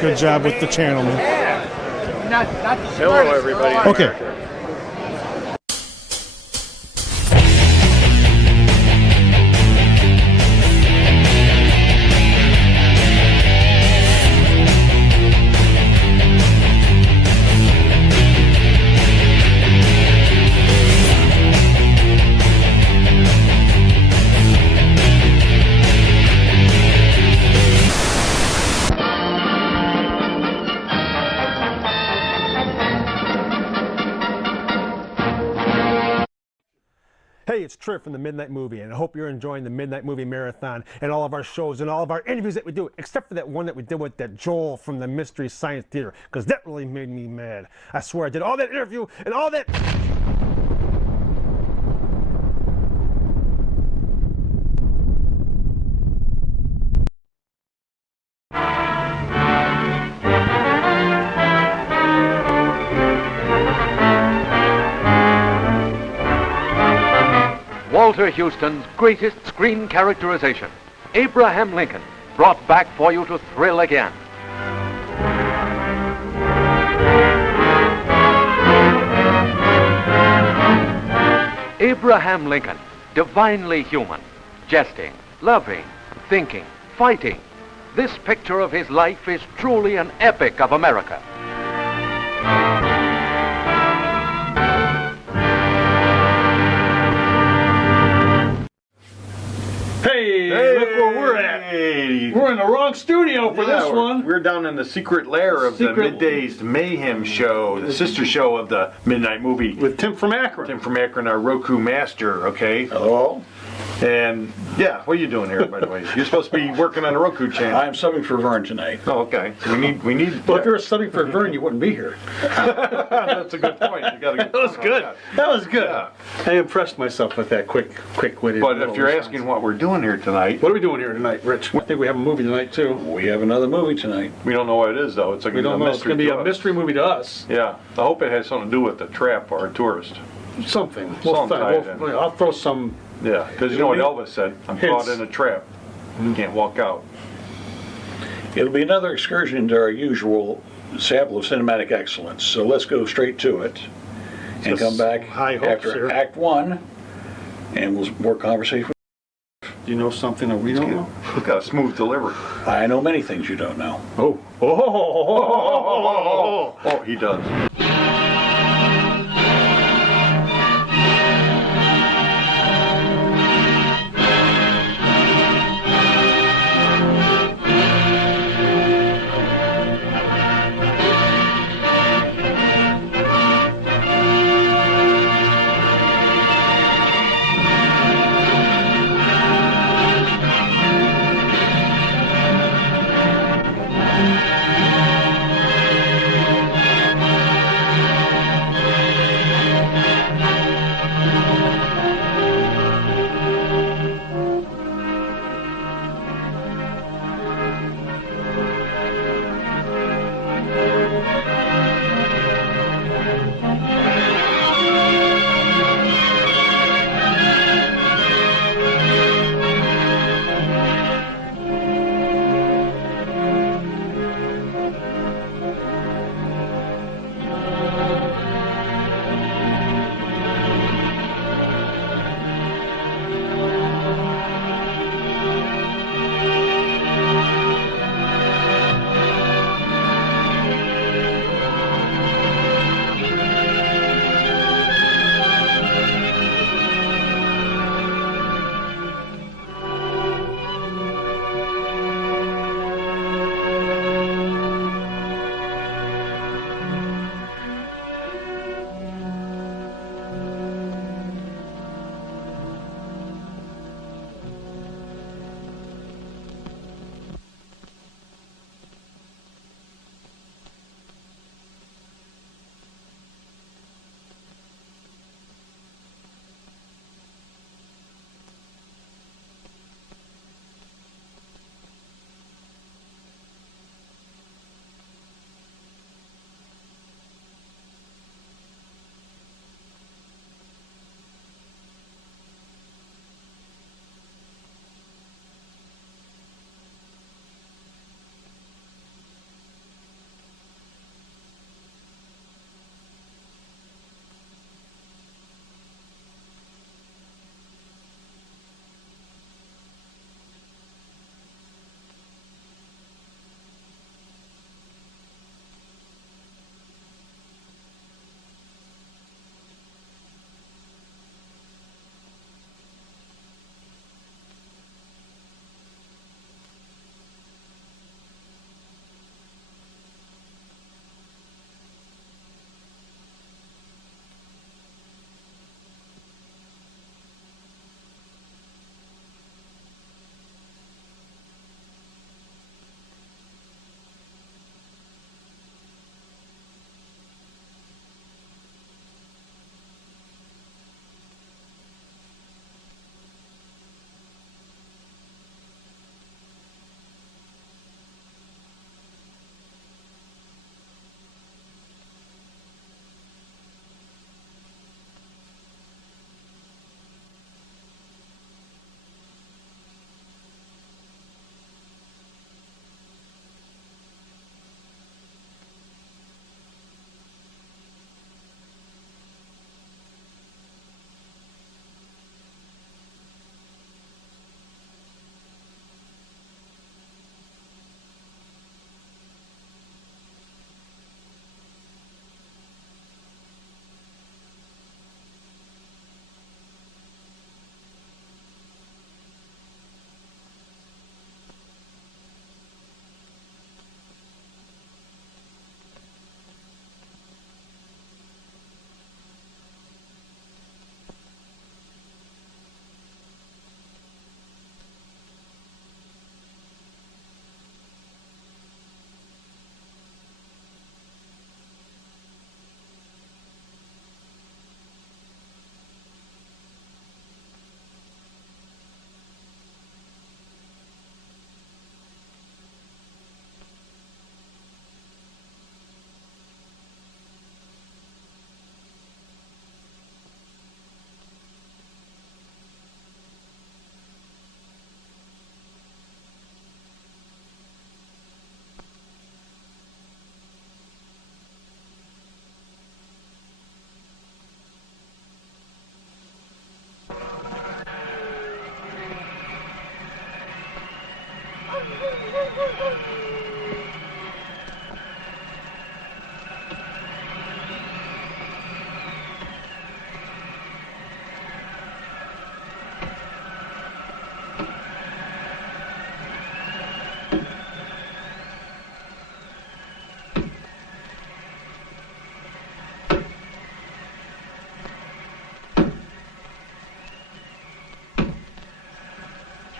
Good job with the channel, man. Hello, everybody. Okay. Hey, it's Triv from the Midnight Movie, and I hope you're enjoying the Midnight Movie Marathon and all of our shows and all of our interviews that we do, except for that one that we did with that Joel from the Mystery Science Theater, because that really made me mad. I swear I did all that interview and all that... Walter Houston's greatest screen characterization, Abraham Lincoln, brought back for you to thrill again. Abraham Lincoln, divinely human, jesting, loving, thinking, fighting. This picture of his life is truly an epic of America. Hey, look where we're at. We're in the wrong studio for this one. We're down in the secret lair of the Middays Mayhem show, the sister show of the Midnight Movie. With Tim from Akron. Tim from Akron, our Roku master, okay? Hello. And, yeah, what are you doing here, by the way? You're supposed to be working on the Roku channel. I'm subbing for Vern tonight. Oh, okay. So we need. Well, if you were subbing for Vern, you wouldn't be here. That's a good point. You got That was good. That was good. Yeah. I impressed myself with that quick-witted. But if you're asking what we're doing here tonight, what are we doing here tonight, Rich? I think we have a movie tonight too. We have another movie tonight. we don't know what it is, though. It's like We don't know. It's going to be a us. mystery movie to us. Yeah. I hope it has something to do with the trap or a tourist. Something. Some tied in. I'll throw some. Yeah, because you know what Elvis said? I'm caught in a trap. You can't walk out. It'll be another excursion into our usual sample of cinematic excellence. So let's go straight to it and come back high hopes after here. Act 1, and we'll more conversation. Do you know something that we don't know? We've got a smooth delivery. I know many things you don't know. Oh, he does.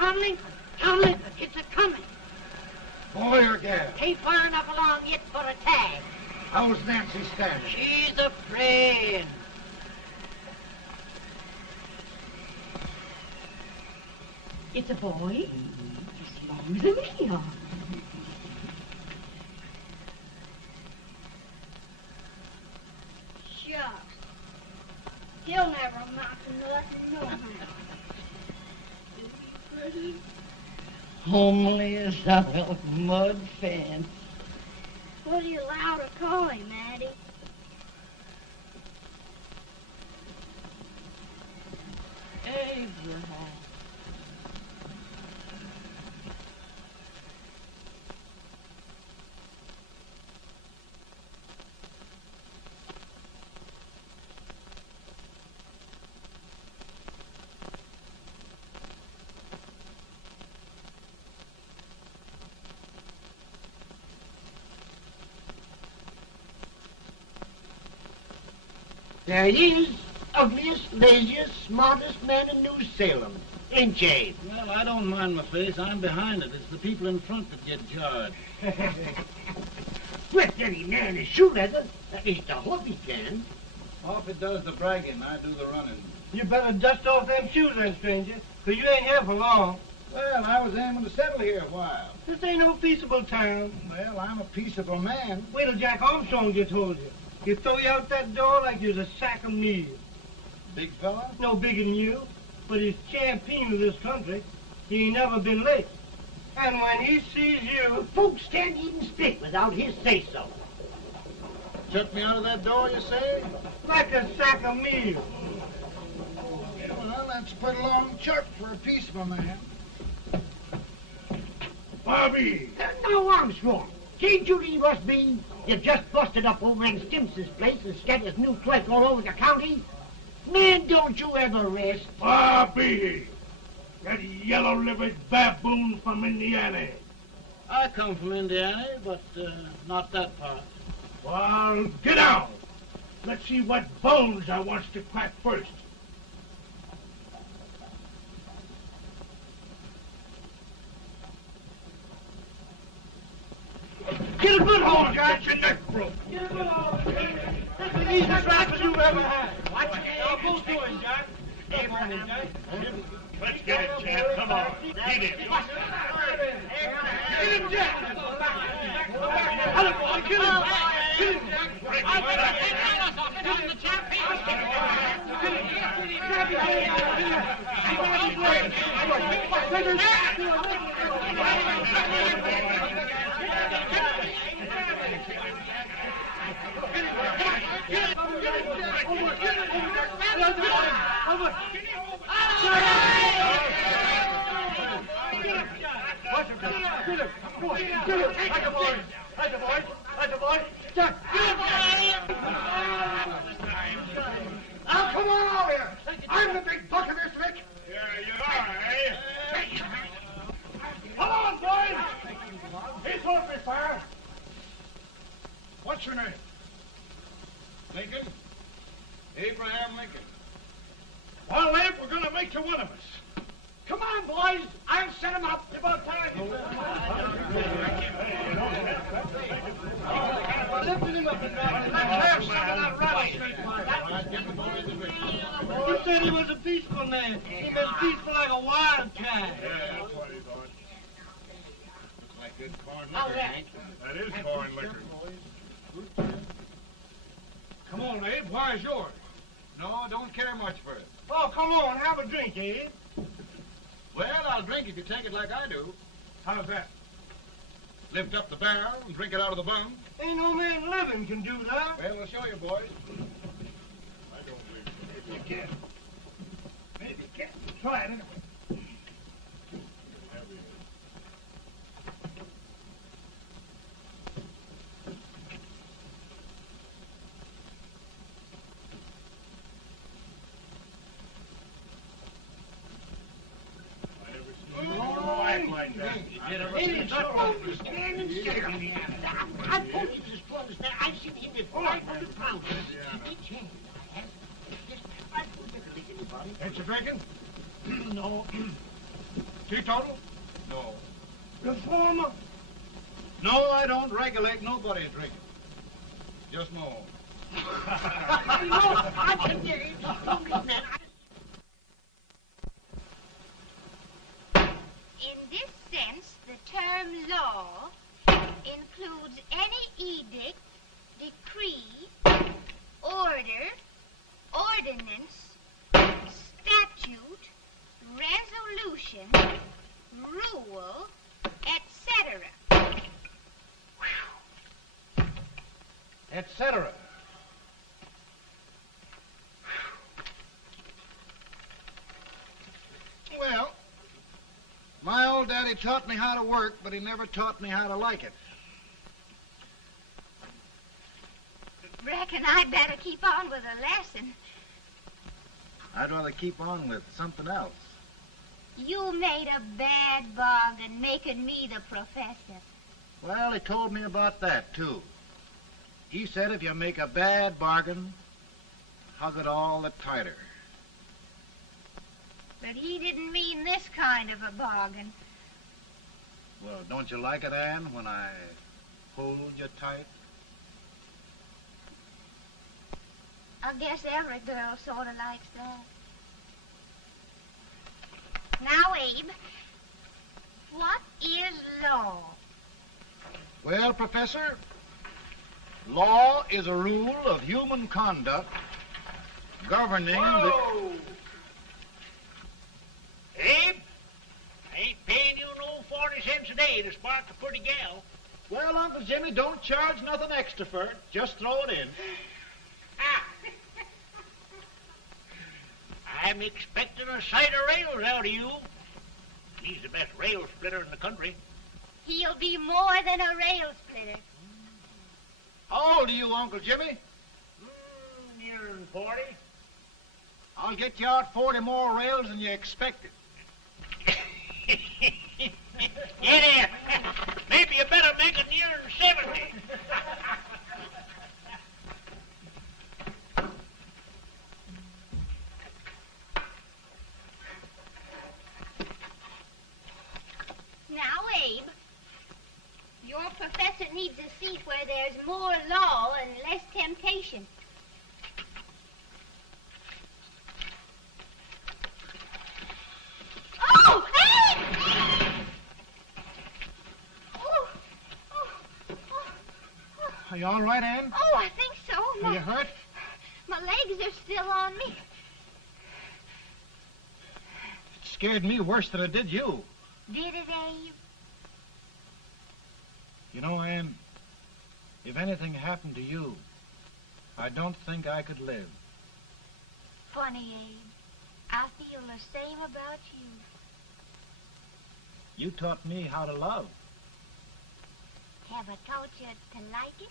Conley? Conley, it's a coming. Boy or gal? Ain't far enough along yet for a tag. How's Nancy standing? She's a praying. It's a boy, as long as me are. Shucks. He'll never amount to nothing, no how. Pretty. Homely as a little mud fence. What are you allowed to call him, Addie? Abraham. There he is, ugliest, laziest, smartest man in New Salem. Ain't ye? Well, I don't mind my face. I'm behind it. It's the people in front that get jarred. With any man is shoe leather, at least I hope he can. Off it does the bragging, I do the running. You better dust off them shoes then, stranger, 'cause you ain't here for long. Well, I was aiming to settle here a while. This ain't no peaceable town. Well, I'm a peaceable man. Wait till Jack Armstrong just told you. He'll throw you out that door like you was a sack of meal. Big fella? No bigger than you, but he's champion of this country. He ain't never been late. And when he sees you... Folks can't even speak without his say-so. Chuck me out of that door, you say? Like a sack of meal. Well, that's put along Chuck for a peaceable man. Bobby! Now, Armstrong, can't you leave us be? You've just busted up over in Stimson's place and scattered new clerk all over the county. Man, don't you ever rest. Bobby! That yellow-livered baboon from Indiana. I come from Indiana, but not that part. Well, get out. Let's see what bones I wants to crack first. Get a good hold, Jack. Get your neck broke. Get a good hold. That's the easiest rifle you ever had. Watch it. Now, both doing, Jack. Abraham, Jack. Let's get it, champ. Come on. Get it. Get him, Jack. Hello, boy. Kill him. Kill him, Jack. Now, come on over here. I'm the big buck of this lick. Yeah, you are, eh? Come on, boys. He's open fire. What's your name? Lincoln? Abraham Lincoln. Well, Abe, we're going to make you one of us. Come on, boys. I'll set him up. It's about time. Lifting him up and back. Let's have some of that rattlesnake You said he was a peaceful man. He was peaceful like a wildcat. Yeah, that's what he thought. Looks like good corn How's liquor, that? Hank. That is corn liquor. Come on, Abe. Where's yours? No, don't care much for it. Oh, come on. Have a drink, Abe. Well, I'll drink if you take it like I do. How's that? Lift up the barrel and drink it out of the bung. Ain't no man living can do that. Well, we'll show you, boys. I don't believe so. You can. Maybe you can. Try it anyway. Like that. Ain't so standing still. I told you this was that. I've seen him with 500 pounds. Each hand I have. Just I don't think anybody. Ain't you drinking? No. Teetotal? No. Reformer? No, I don't regulate nobody's drinking. Just my own. I can get it. Man, In this sense, the term law includes any edict, decree, order, ordinance, statute, resolution, rule, etc. Etc. Well, my old daddy taught me how to work, but he never taught me how to like it. Reckon I'd better keep on with the lesson. I'd rather keep on with something else. You made a bad bargain making me the professor. Well, he told me about that, too. He said if you make a bad bargain, hug it all the tighter. But he didn't mean this kind of a bargain. Well, don't you like it, Anne, when I hold you tight? I guess every girl sort of likes that. Now, Abe, what is law? Well, Professor, law is a rule of human conduct governing Whoa! Abe, I ain't paying you no 40 cents a day to spark a pretty gal. Well, Uncle Jimmy, don't charge nothing extra for it. Just throw it in. I'm expecting a sight of rails out of you. He's the best rail splitter in the country. He'll be more than a rail splitter. How old are you, Uncle Jimmy? Nearing 40. I'll get you out 40 more rails than you expected. Yeah, maybe you better make it nearing 70. Now, Abe, your professor needs a seat where there's more law and less temptation. Oh, Abe! Are you all right, Anne? Oh, I think so. Are you hurt? My legs are still on me. It scared me worse than it did you. Did it, Abe? You know, Anne, if anything happened to you, I don't think I could live. Funny, Abe. I feel the same about you. You taught me how to love. Have I taught you to like it?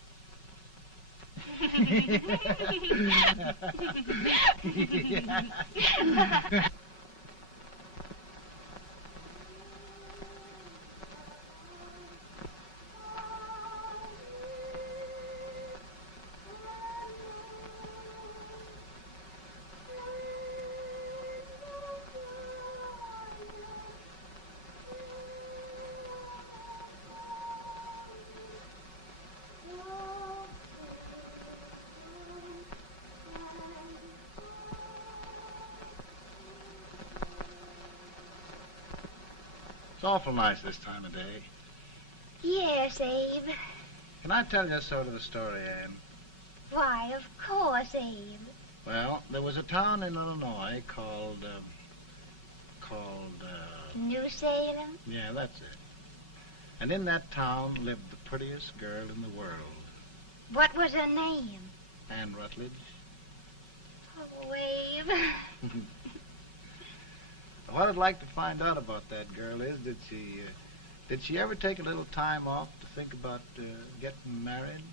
It's awful nice this time of day. Yes, Abe. Can I tell you sort of a story, Anne? Why, of course, Abe. Well, there was a town in Illinois called, New Salem? yeah, that's it. And in that town lived the prettiest girl in the world, What was her name? Anne Rutledge. Oh, Abe. What I'd like to find out about that girl is, did she ever take a little time off to think about getting married?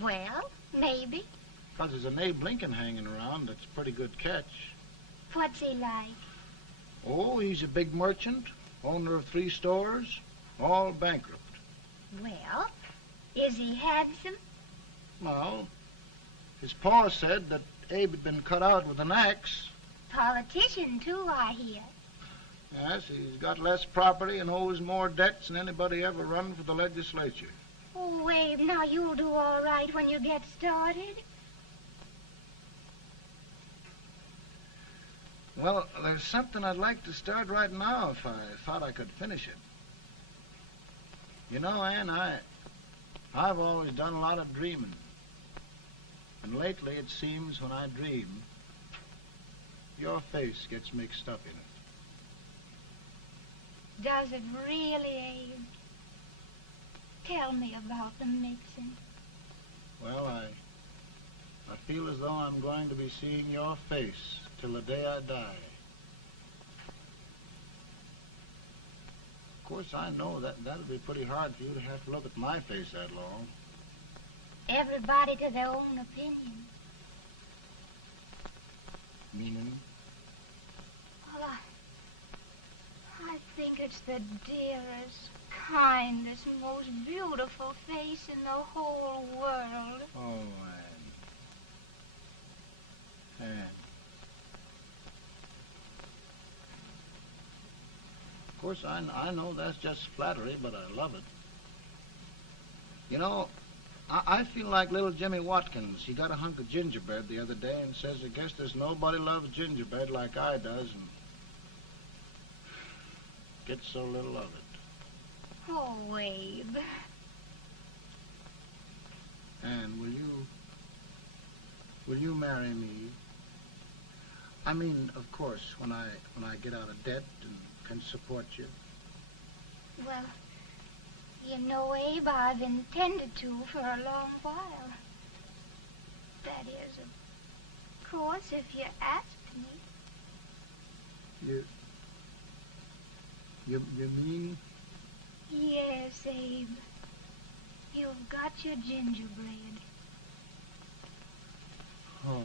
Well, maybe. Because there's an Abe Lincoln hanging around that's a pretty good catch. What's he like? Oh, he's a big merchant, owner of 3 stores, all bankrupt. Well, is he handsome? Well, his pa said that Abe had been cut out with an axe. Politician, too, I hear. Yes, he's got less property and owes more debts than anybody ever run for the legislature. Oh, Abe, now you'll do all right when you get started. Well, there's something I'd like to start right now if I thought I could finish it. You know, Ann, I've always done a lot of dreaming. And lately it seems when I dream, your face gets mixed up in it. Does it really, Abe? Tell me about the mixing. Well, I feel as though I'm going to be seeing your face till the day I die. Of course, I know that'll be pretty hard for you to have to look at my face that long. Everybody to their own opinion. Meaning? Well, I think it's the dearest, kindest, most beautiful face in the whole world. Oh, Ann. Ann. Of course, I know that's just flattery, but I love it. You know, I feel like little Jimmy Watkins. He got a hunk of gingerbread the other day and says, I guess there's nobody loves gingerbread like I does, and gets so little of it. Oh, Abe. And will you marry me? I mean, of course, when I get out of debt and can support you. Well, you know, Abe, I've intended to for a long while. That is, of course, if you asked me. You mean? Yes, Abe. You've got your gingerbread. Oh,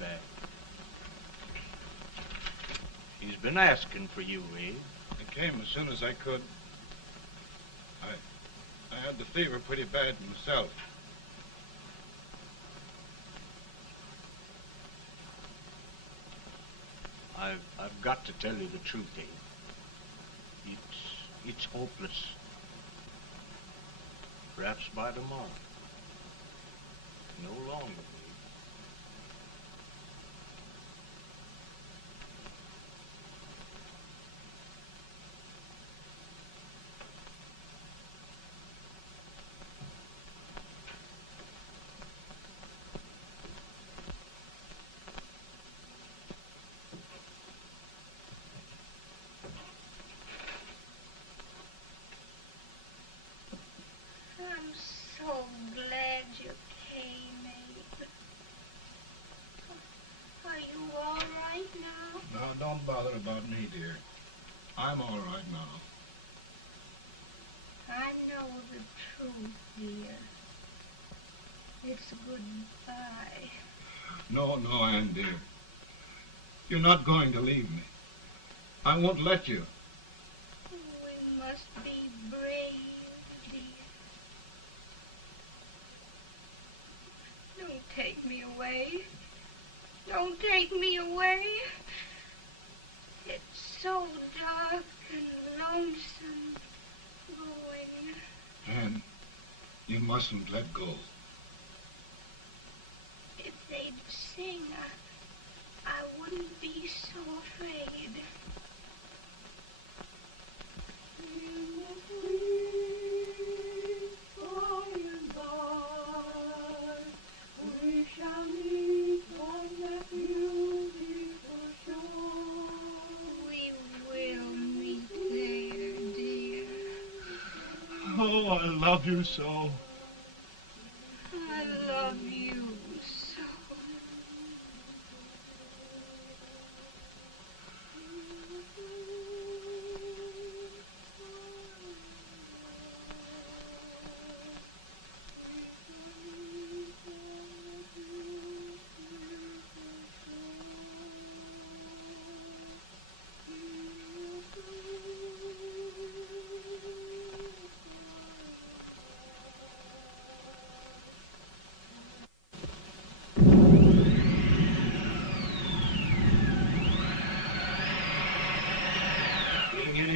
bad. He's been asking for you, Abe. I came as soon as I could. I had the fever pretty bad myself. I've got to tell you the truth, Abe. It's hopeless. Perhaps by tomorrow. No longer. So glad you came, Abe. Are you all right now? No, don't bother about me, dear. I'm all right now. I know the truth, dear. It's goodbye. No, Ann, dear. You're not going to leave me. I won't let you. We must be brave, dear. Don't take me away. Don't take me away. It's so dark and lonesome going. Ann, you mustn't let go. If they'd sing, I wouldn't be so afraid. Oh, I love you so. I love you so.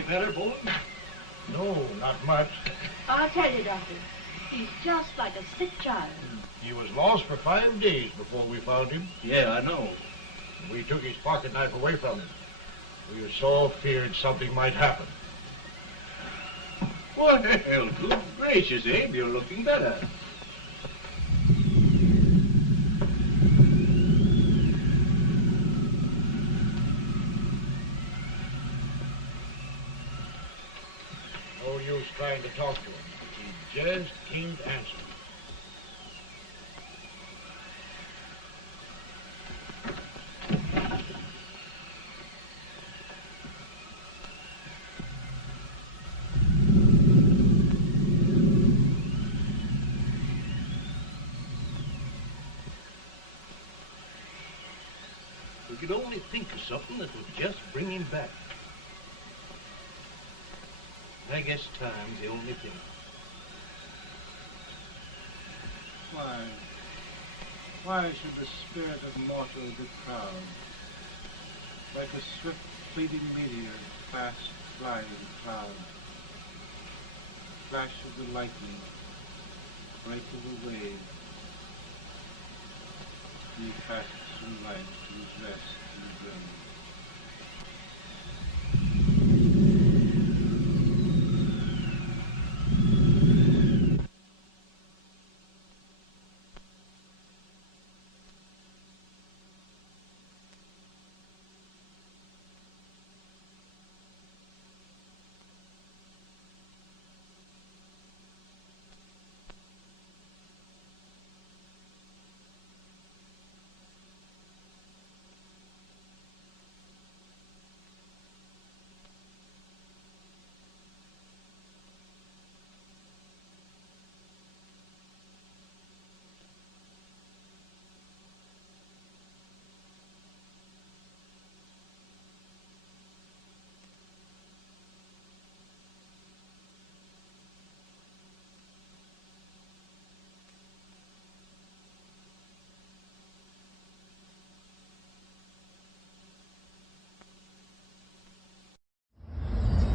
better, boy? No, not much. I'll tell you, Doctor. He's just like a sick child. He was lost for 5 days before we found him. Yeah, I know. We took his pocket knife away from him. We were so feared something might happen. Well, good gracious, Abe, you're looking better. No use trying to talk to him. He just can't answer. We could only think of something that would just bring him back. I guess time's the only thing. Why should the spirit of mortal be proud? Like a swift fleeting meteor, fast flying cloud. Flash of the lightning, break of the wave. He fasts from life to his rest in the grave.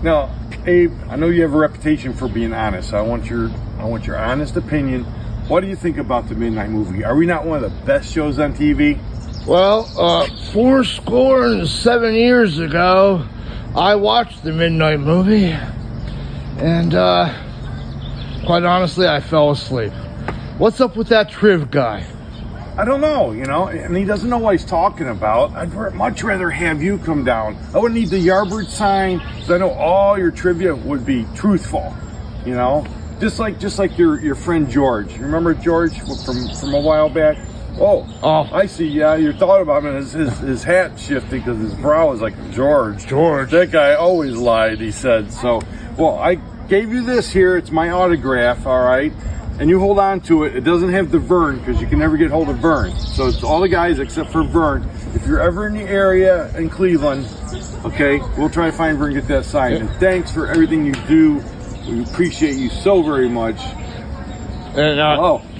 Now, Abe, I know you have a reputation for being honest. So I want your honest opinion. What do you think about the Midnight Movie? Are we not one of the best shows on TV? Well, 47 years ago, I watched the Midnight Movie, and quite honestly, I fell asleep. What's up with that Triv guy? I don't know, and he doesn't know what he's talking about. I'd much rather have you come down. I wouldn't need the Yardbird sign, because I know all your trivia would be truthful, just like your friend George. Remember George from a while back? Oh, I see. Yeah, you thought about him, and his hat shifted because his brow was like George. That guy always lied. He said so. Well, I gave you this here. It's my autograph. All right. And you hold on to it. It doesn't have the Vern because you can never get hold of Vern. So it's all the guys except for Vern. If you're ever in the area in Cleveland, okay, we'll try to find Vern and get that signed. And thanks for everything you do. We appreciate you so very much. And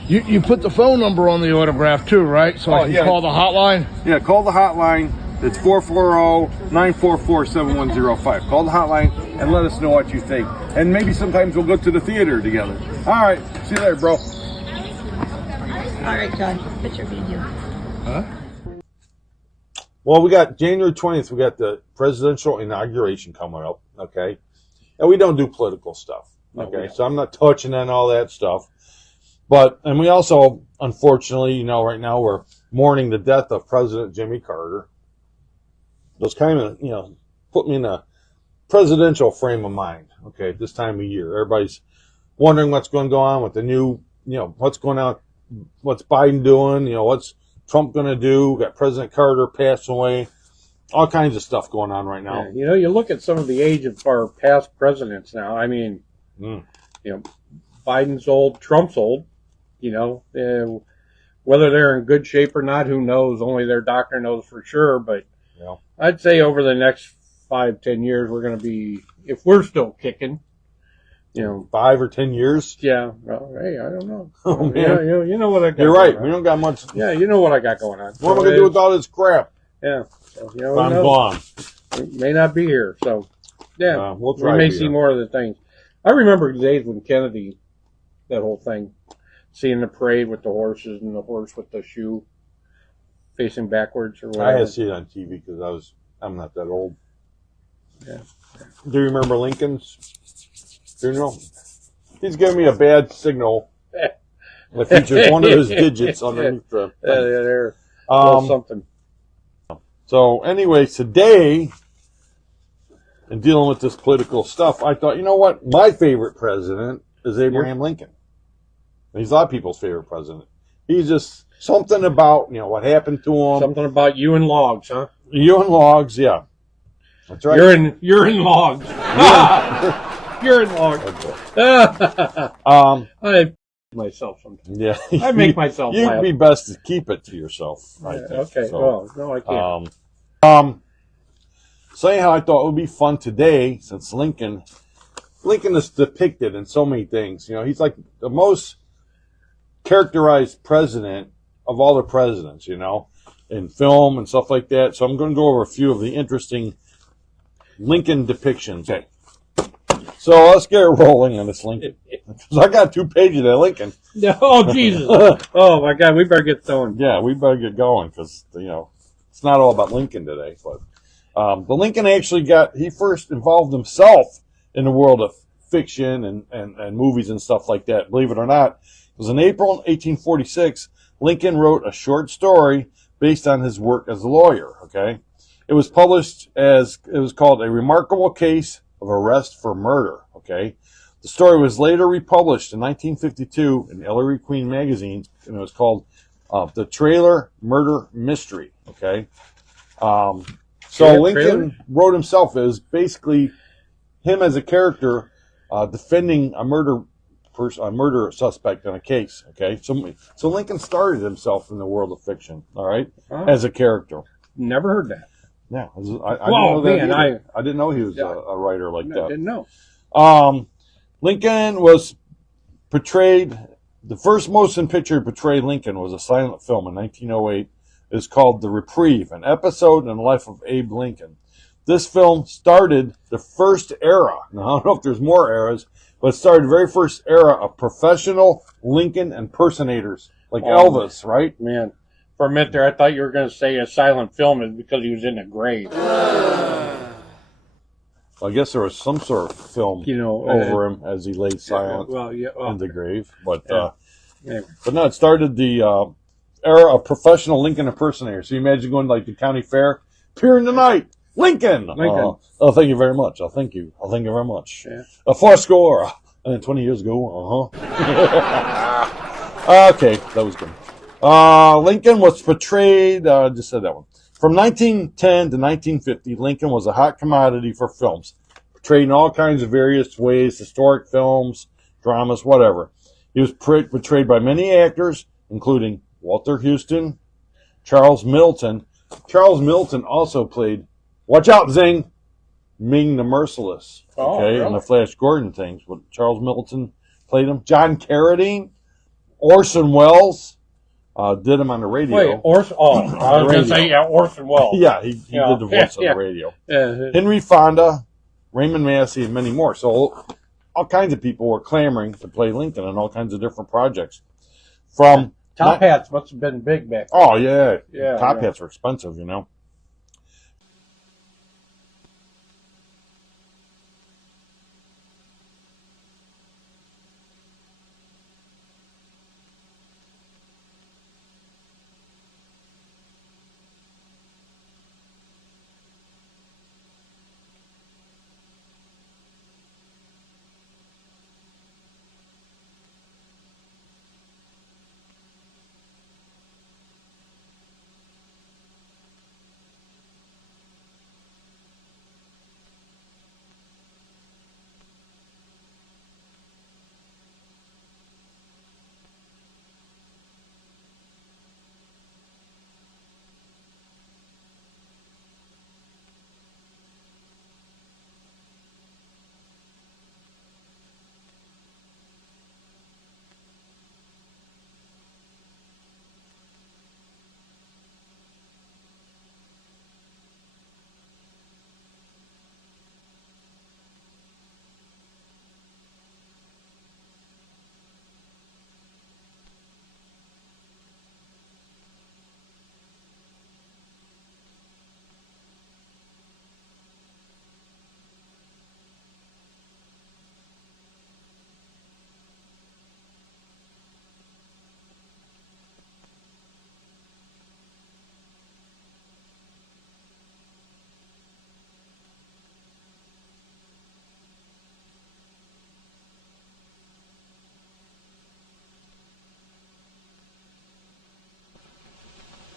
you put the phone number on the autograph too, right? So I can call the hotline? Yeah, call the hotline. It's 440-944-7105. Call the hotline and let us know what you think. And maybe sometimes we'll go to the theater together. All right. See you later, bro. All right, John. Picture video. Huh? Well, we got January 20th. We got the presidential inauguration coming up, okay? And we don't do political stuff, okay? So I'm not touching on all that stuff. And we also, unfortunately, right now we're mourning the death of President Jimmy Carter. Those kind of, put me in a presidential frame of mind, okay, this time of year. Everybody's wondering what's going to go on with the new, what's going on, what's Biden doing, what's Trump going to do. We got President Carter passing away, all kinds of stuff going on right now. Yeah, you look at some of the age of our past presidents now. I mean, Biden's old, Trump's old, whether they're in good shape or not, who knows? Only their doctor knows for sure, but I'd say over the next 5-10 years, we're going to be, if we're still kicking, 5 or 10 years. Yeah. Well, hey, I don't know. Oh, man. You know what I got. You're right. We don't got much. Yeah, you know what I got going on. What am I going to do with all this crap? Yeah. So, I'm gone. We may not be here. So Yeah, we'll we try. may see more of the things. I remember the days when Kennedy, that whole thing, seeing the parade with the horses and the horse with the shoe facing backwards or whatever. I had to see it on TV because I'm not that old. Yeah. Do you remember Lincoln's funeral? He's giving me a bad signal. That features one of his digits underneath the thing. There. Something. So anyway, today, in dealing with this political stuff, I thought, you know what? My favorite president is Abraham Lincoln. He's a lot of people's favorite president. He's just something about, what happened to him. Something about you and logs, huh? You and logs, yeah. That's right. You're in logs. You're in logs. I myself sometimes. Yeah. I make myself laugh. You'd be best to keep it to yourself, I think. Okay. So, well, no, I can't. So anyhow, I thought it would be fun today, since Lincoln is depicted in so many things. He's like the most characterized president of all the presidents, in film and stuff like that. So I'm going to go over a few of the interesting Lincoln depictions. Okay. So let's get rolling on this Lincoln. Because I got 2 pages of Lincoln. Oh, Jesus. Oh, my God. We better get going. Yeah, we better get going because, it's not all about Lincoln today. But the Lincoln actually he first involved himself in the world of fiction and movies and stuff like that. Believe it or not, it was in April 1846, Lincoln wrote a short story based on his work as a lawyer, okay? It was published it was called A Remarkable Case of Arrest for Murder, okay? The story was later republished in 1952 in Ellery Queen magazine, and it was called The Trailer Murder Mystery, okay? So Lincoln wrote himself as basically him as a character defending a murder suspect in a case, okay? So Lincoln started himself in the world of fiction, all right, as a character. Never heard that. Yeah, I didn't know that either. I didn't know he was a writer like that. I didn't know. Lincoln was portrayed, the first motion picture to portray Lincoln was a silent film in 1908. It's called The Reprieve, an episode in the life of Abe Lincoln. This film started the first era. Now, I don't know if there's more eras, but it started the very first era of professional Lincoln impersonators, like Elvis, right? Man, for a minute there, I thought you were going to say a silent film is because he was in a grave. I guess there was some sort of film over him as he lay silent in the grave. But no, it started the era of professional Lincoln impersonators. So you imagine going to the county fair, appearing tonight, Lincoln. Oh, thank you very much. Thank you very much. Yeah. A 4 score, 20 years ago. Okay, that was good. Lincoln was portrayed. Just said that one. From 1910 to 1950, Lincoln was a hot commodity for films, portrayed in all kinds of various ways, historic films, dramas, whatever. He was portrayed by many actors, including Walter Houston, Charles Middleton. Charles Middleton also played, watch out, Zing, Ming the Merciless, and the Flash Gordon things. Charles Middleton played him. John Carradine, Orson Welles did him on the radio. Wait, Orson? Oh, I was going to say, Orson Welles. Yeah, he did the voice on the radio. Henry Fonda, Raymond Massey, and many more. So all kinds of people were clamoring to play Lincoln in all kinds of different projects. Top hats must have been big back then. Oh, yeah. Top hats were expensive,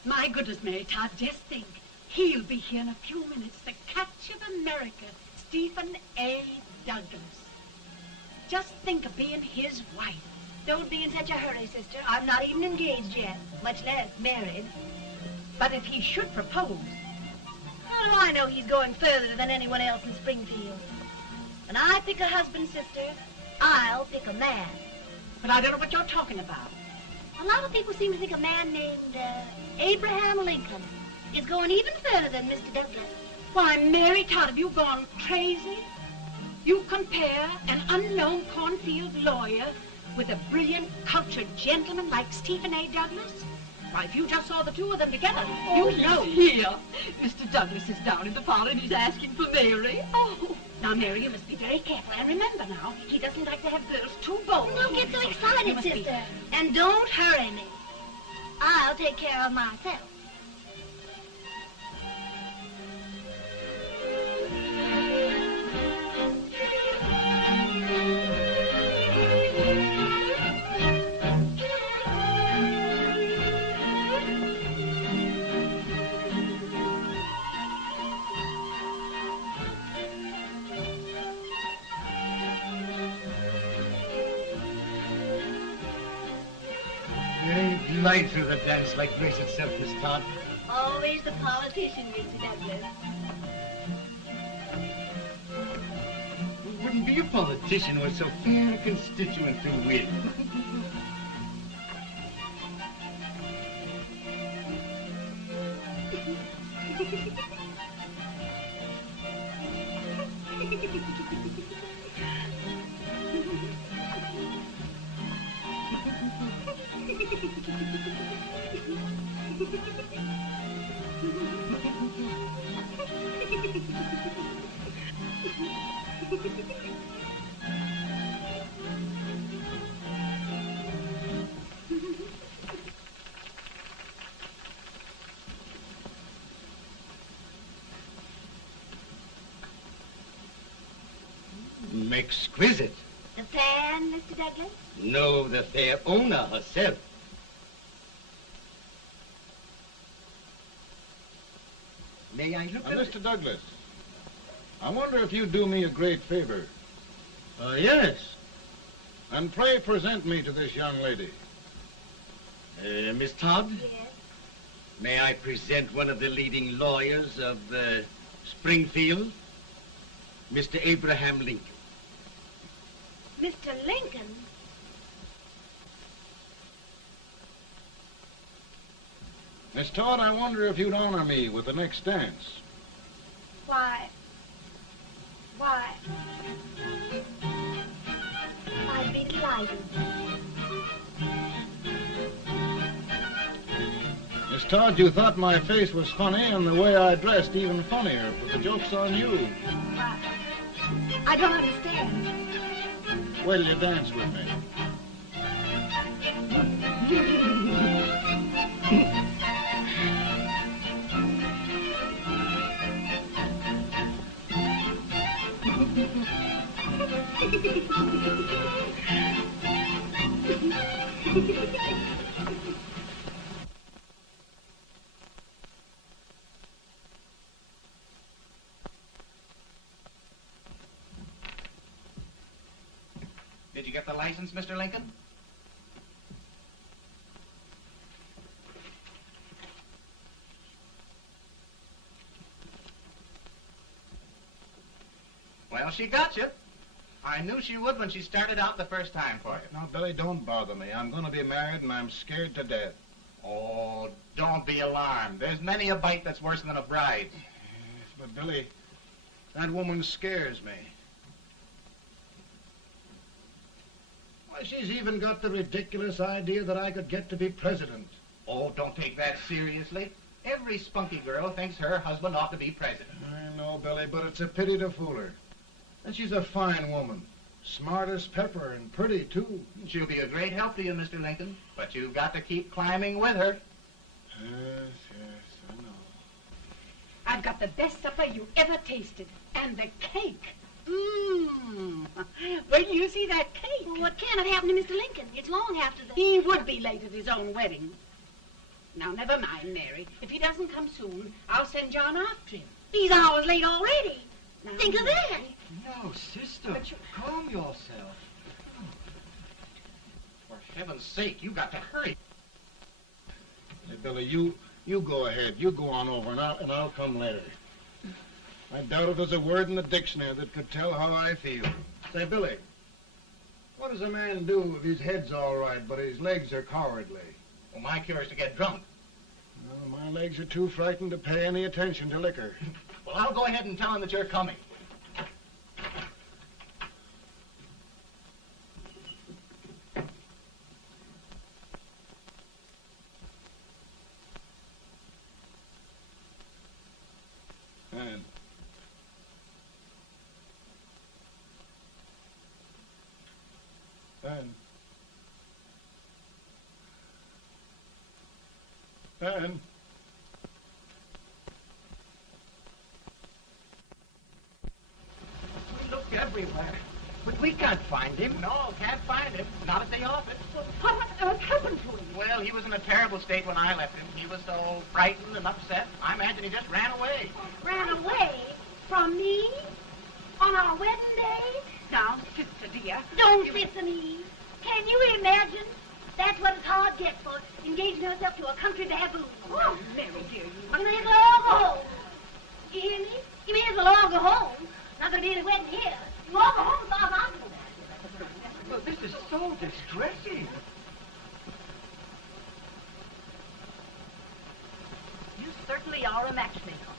My goodness, Mary Todd, just think. He'll be here in a few minutes. The catch of America, Stephen A. Douglas. Just think of being his wife. Don't be in such a hurry, sister. I'm not even engaged yet, much less married. But if he should propose... How do I know he's going further than anyone else in Springfield? When I pick a husband, sister, I'll pick a man. But I don't know what you're talking about. A lot of people seem to think a man named Abraham Lincoln is going even further than Mr. Douglas. Why, Mary Todd, have you gone crazy? You compare an unknown cornfield lawyer with a brilliant, cultured gentleman like Stephen A. Douglas? Why, if you just saw the two of them together, you know. Here, Mr. Douglas is down in the parlor and he's asking for Mary. Oh, now, Mary, you must be very careful. And remember now, he doesn't like to have girls too bold. Don't get so excited, sister. And don't hurry me. I'll take care of myself. Glide through the dance like grace itself, Miss Todd. Always the politician, Mr. Douglas. We wouldn't be a politician with so fair a constituent to win. Exquisite. The fan, Mr. Douglas? No, the fair owner herself. May I look at Mr. Douglas, I wonder if you'd do me a great favor. Yes. And pray present me to this young lady. Miss Todd? Yes. May I present one of the leading lawyers of Springfield, Mr. Abraham Lincoln. Mr. Lincoln? Miss Todd, I wonder if you'd honor me with the next dance. Why? I'd be delighted. Miss Todd, you thought my face was funny and the way I dressed even funnier, but the joke's on you. I don't understand. Wait till you dance with me. Did you get the license, Mr. Lincoln? Well, she got you. I knew she would when she started out the first time for you. Now, Billy, don't bother me. I'm going to be married and I'm scared to death. Oh, don't be alarmed. There's many a bite that's worse than a bride. Yes, but Billy, that woman scares me. Why, she's even got the ridiculous idea that I could get to be president. Oh, don't take that seriously. Every spunky girl thinks her husband ought to be president. I know, Billy, but it's a pity to fool her. And she's a fine woman. Smart as pepper and pretty, too. She'll be a great help to you, Mr. Lincoln. But you've got to keep climbing with her. Yes, I know. I've got the best supper you ever tasted. And the cake. Mmm. Wait till you see that cake. Well, what can have happened to Mr. Lincoln? It's long after the... He would be late at his own wedding. Now, never mind, Mary. If he doesn't come soon, I'll send John after him. He's hours late already. Now, think of that. No, sister. Calm yourself. For heaven's sake, you got to hurry. Hey, Billy, you go ahead. You go on over, and I'll come later. I doubt if there's a word in the dictionary that could tell how I feel. Say, Billy, what does a man do if his head's all right, but his legs are cowardly? Well, my cure is to get drunk. Well, my legs are too frightened to pay any attention to liquor. Well, I'll go ahead and tell him that you're coming. Ben. We looked everywhere, but we can't find him. No, can't find him. Not at the office. Well, what happened to him? Well, he was in a terrible state when I left him. He was so frightened and upset. I imagine he just ran away. Ran away? From me? On our wedding day? Now, sister dear. Don't listen to me. Can you imagine? That's what it's hard gets for engaging herself to a country baboon. Oh, Mary, dear, You may as well go home. You hear me? You may as well go home. Not gonna be any wedding here. You all go home as far as I'm concerned. Well, this is so distressing. You certainly are a matchmaker.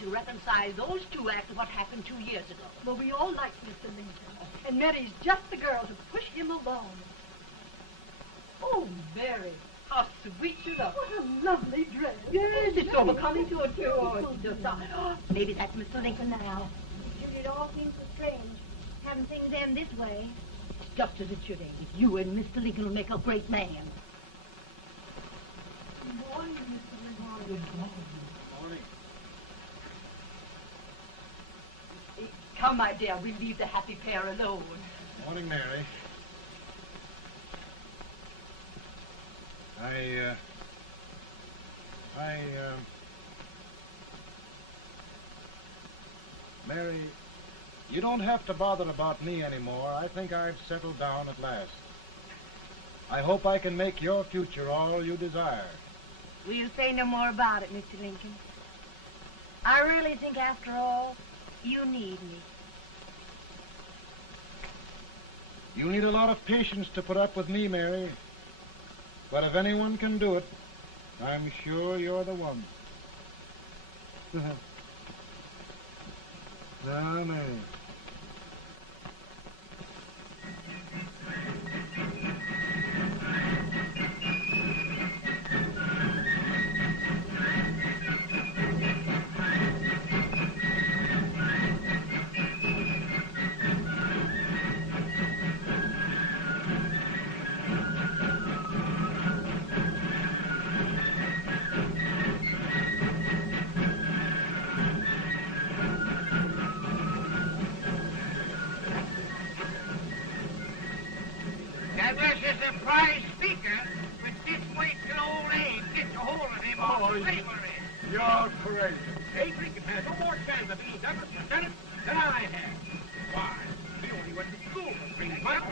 To reconcile those two after what happened 2 years ago. Well, we all like Mr. Lincoln. And Mary's just the girl to push him along. Oh, Mary, how sweet you look. What a lovely dress. Yes, it's so becoming to her, too. Oh, it's just, maybe that's Mr. Lincoln now. It all seems so strange, having things end this way. It's just as it should end. You and Mr. Lincoln will make a great man. Good morning, Mr. Lincoln. Good morning. Morning. Come, my dear, we'll leave the happy pair alone. Morning, Mary. Mary, you don't have to bother about me anymore. I think I've settled down at last. I hope I can make your future all you desire. We'll say no more about it, Mr. Lincoln. I really think, after all, you need me. You need a lot of patience to put up with me, Mary. But if anyone can do it, I'm sure you're the one. Now, Mary. That was a surprise speaker, but this way till old age gets a hold of him all slavery. You're crazy. Abe Lincoln has no more chance of being Douglas Lieutenant than I have. Why? He only went to school for 3 months.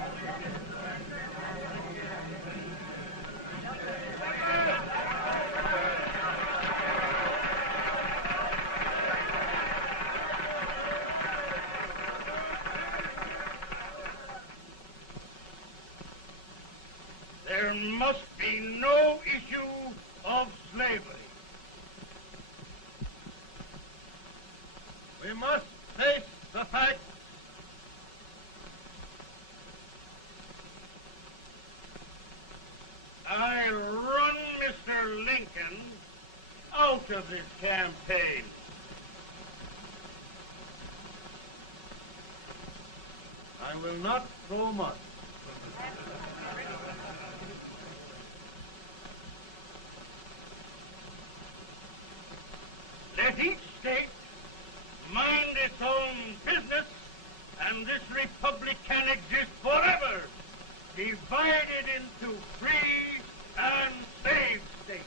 There must be no issue of slavery. We must face the fact I run Mr. Lincoln out of this campaign. I will not throw much. Let each state mind its own business, and this republic can exist forever, divided into free and slave states.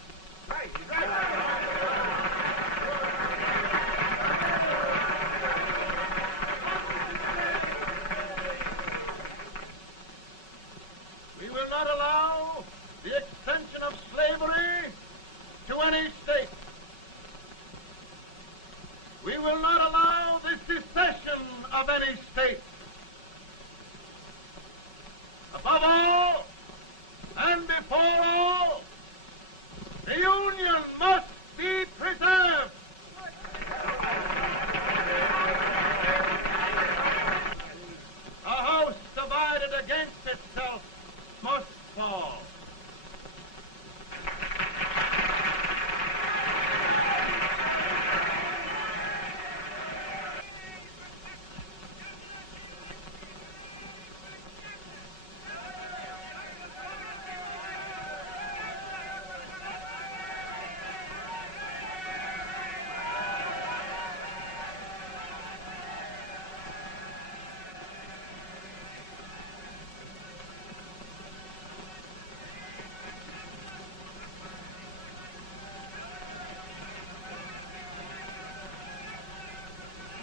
We will not allow the secession of any state. Above all, and before all, the Union must be preserved. A house divided against itself must fall.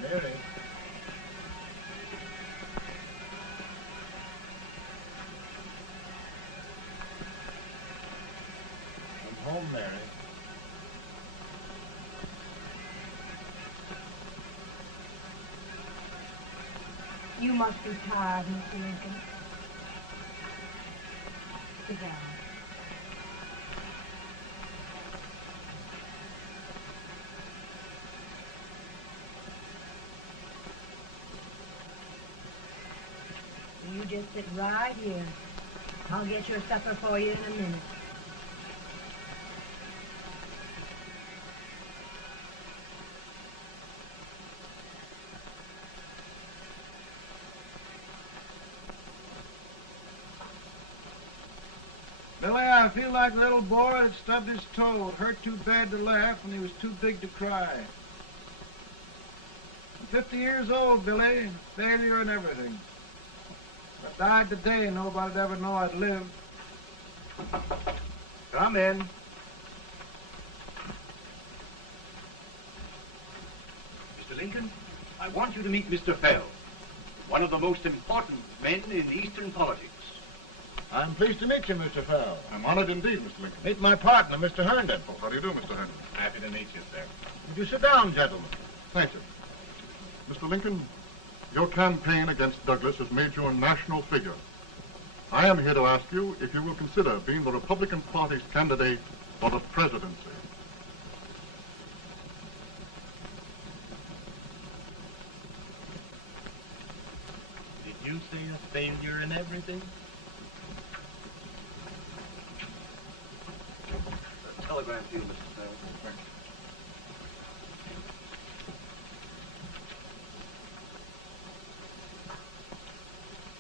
Mary. I'm home, Mary. You must be tired, Mr. Lincoln. Sit down. You just sit right here. I'll get your supper for you in a minute. Billy, I feel like a little boy that stubbed his toe. It hurt too bad to laugh and he was too big to cry. I'm 50 years old, Billy. Failure and everything. If I died today, nobody'd ever know I'd lived. Come in. Mr. Lincoln, I want you to meet Mr. Fell, one of the most important men in Eastern politics. I'm pleased to meet you, Mr. Fell. I'm honored indeed, Mr. Lincoln. Meet my partner, Mr. Herndon. Oh, how do you do, Mr. Herndon? Happy to meet you, sir. Would you sit down, gentlemen? Thank you. Mr. Lincoln, your campaign against Douglas has made you a national figure. I am here to ask you if you will consider being the Republican Party's candidate for the presidency. Did you say a failure in everything? A telegram to you, Mr. Fell.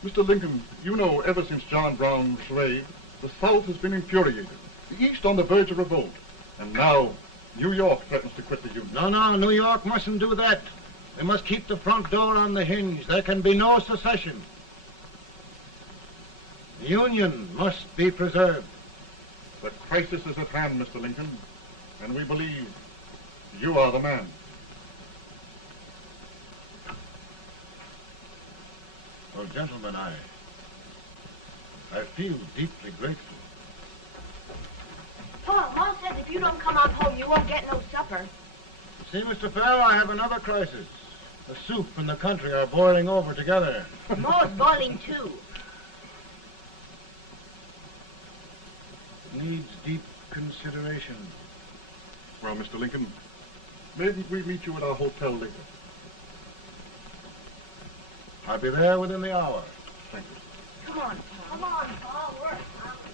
Mr. Lincoln, you know ever since John Brown was slaved, the South has been infuriated, the East on the verge of revolt, and now New York threatens to quit the Union. No, New York mustn't do that. They must keep the front door on the hinge. There can be no secession. The Union must be preserved. The crisis is at hand, Mr. Lincoln, and we believe you are the man. Well, gentlemen, I feel deeply grateful. Pa, Mom says if you don't come on home, you won't get no supper. See, Mr. Fell, I have another crisis. The soup and the country are boiling over together. More's boiling, too. It needs deep consideration. Well, Mr. Lincoln, maybe we meet you at our hotel later. I'll be there within the hour. Thank you. Come on, Pa. Come on, Pa. We're hungry.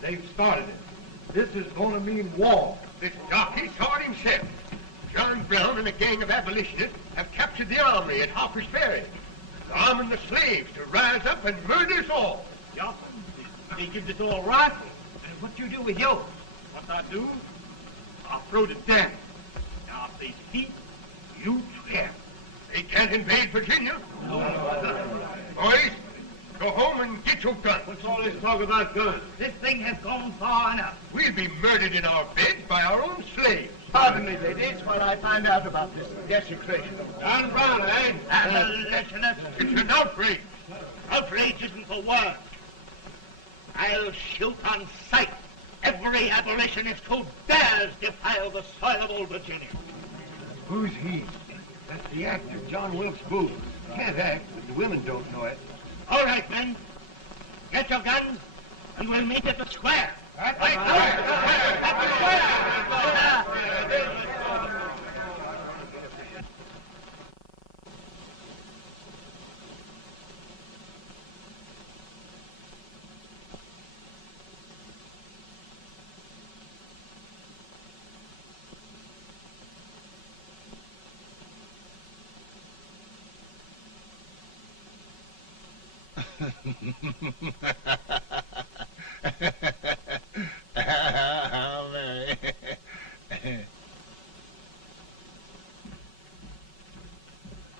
They've started it. This is going to mean war. This jockey saw it himself. John Brown and a gang of abolitionists have captured the armory at Harper's Ferry, arming the slaves to rise up and murder us all. Yeah, they give us all rifles. And what you do with yours? What I do? I'll throw the down. Now, if they speak, you swear. They can't invade Virginia. Boys, Go home and get your gun. What's all this talk about guns? This thing has gone far enough. We'll be murdered in our beds by our own slaves. Pardon me, ladies, while I find out about this desecration. John Brown, eh? Abolitionist. It's an outrage. Outrage isn't the word. I'll shoot on sight every abolitionist who dares defile the soil of old Virginia. Who's he? That's the actor, John Wilkes Booth. Can't act, but the women don't know it. All right, men. Get your guns, and we'll meet at the square. At the square!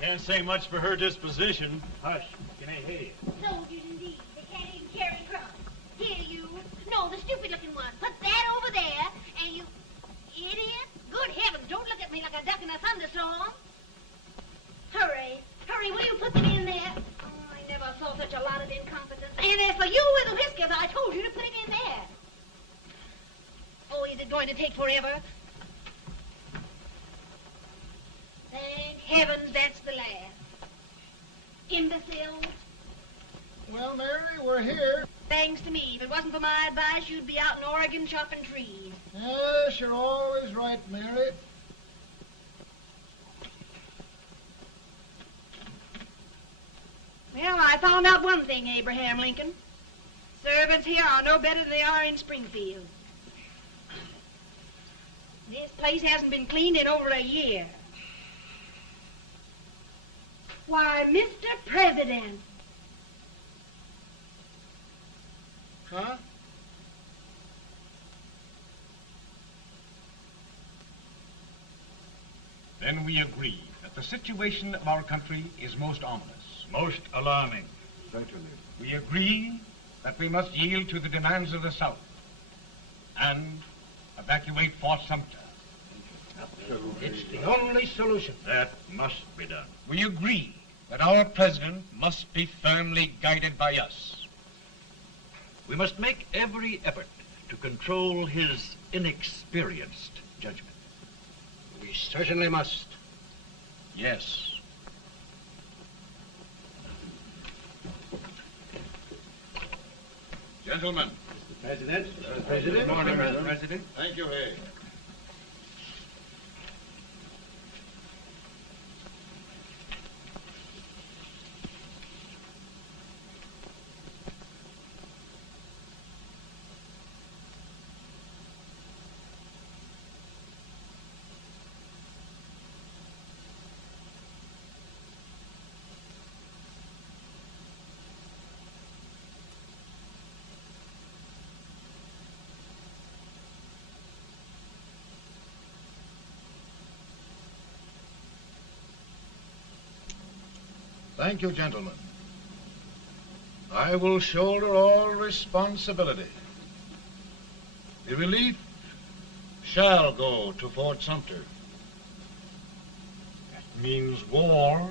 Can't say much for her disposition. Hush, can I hear you? Soldiers indeed. They can't even carry crumbs. Here, you. No, the stupid-looking one. Put that over there, and you... Idiot. Good heavens, don't look at me like a duck in a thunderstorm. Hurry. Hurry, will you put them in there? Oh, I never saw such a lot of incompetence. And as for you with the whiskers, I told you to put it in there. Oh, is it going to take forever? Thank heavens that's the last. Imbeciles. Well, Mary, we're here. Thanks to me. If it wasn't for my advice, you'd be out in Oregon chopping trees. Yes, you're always right, Mary. Well, I found out one thing, Abraham Lincoln. Servants here are no better than they are in Springfield. This place hasn't been cleaned in over a year. Why, Mr. President. Huh? Then we agree that the situation of our country is most ominous. Most alarming. Certainly. We agree that we must yield to the demands of the South and evacuate Fort Sumter. It's the only solution. That must be done. We agree that our president must be firmly guided by us. We must make every effort to control his inexperienced judgment. We certainly must. Yes. Gentlemen. Mr. President. President. Good morning, Mr. President. Thank you, Hay. Thank you, gentlemen. I will shoulder all responsibility. The relief shall go to Fort Sumter. That means war.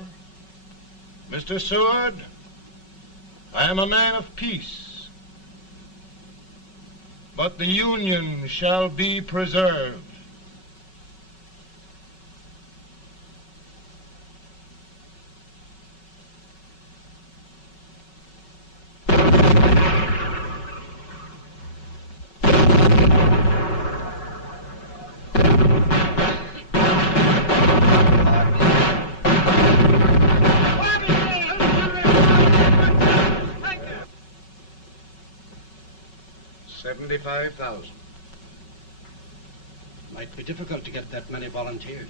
Mr. Seward, I am a man of peace. But the Union shall be preserved. $75,000. Might be difficult to get that many volunteers.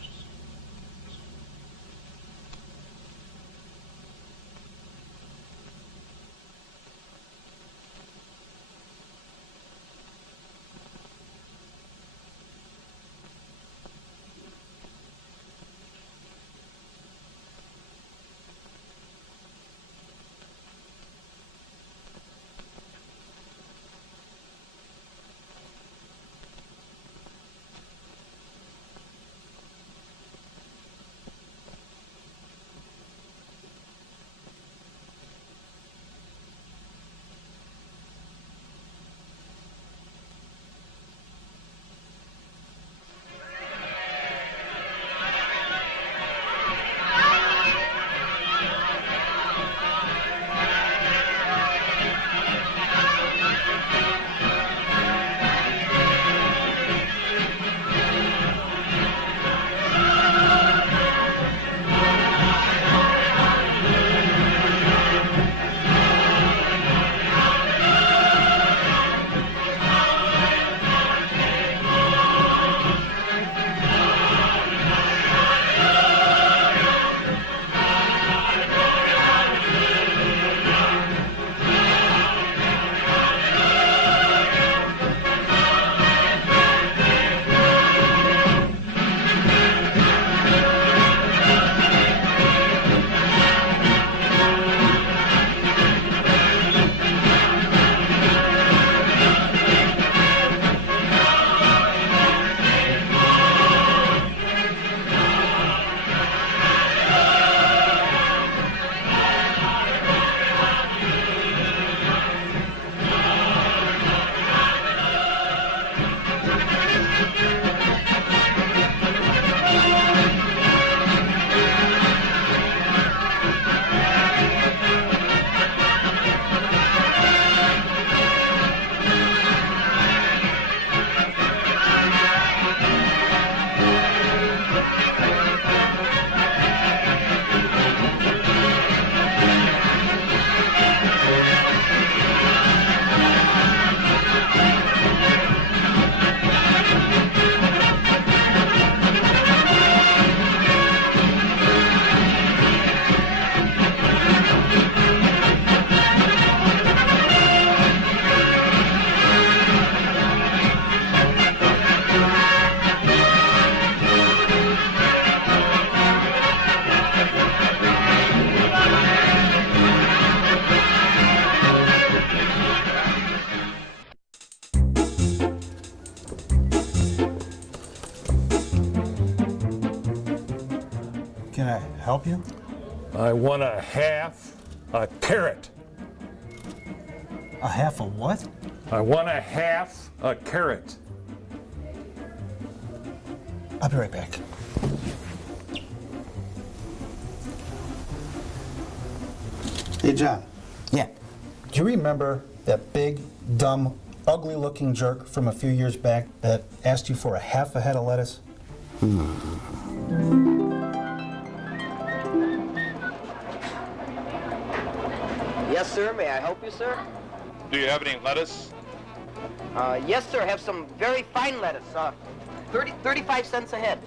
help you? I want a half a carrot. A half a what? I want a half a carrot. I'll be right back. Hey, John. Yeah. Do you remember that big, dumb, ugly-looking jerk from a few years back that asked you for a half a head of lettuce? Yes, sir. May I help you, sir? Do you have any lettuce? Yes, sir. I have some very fine lettuce. 35 cents a head.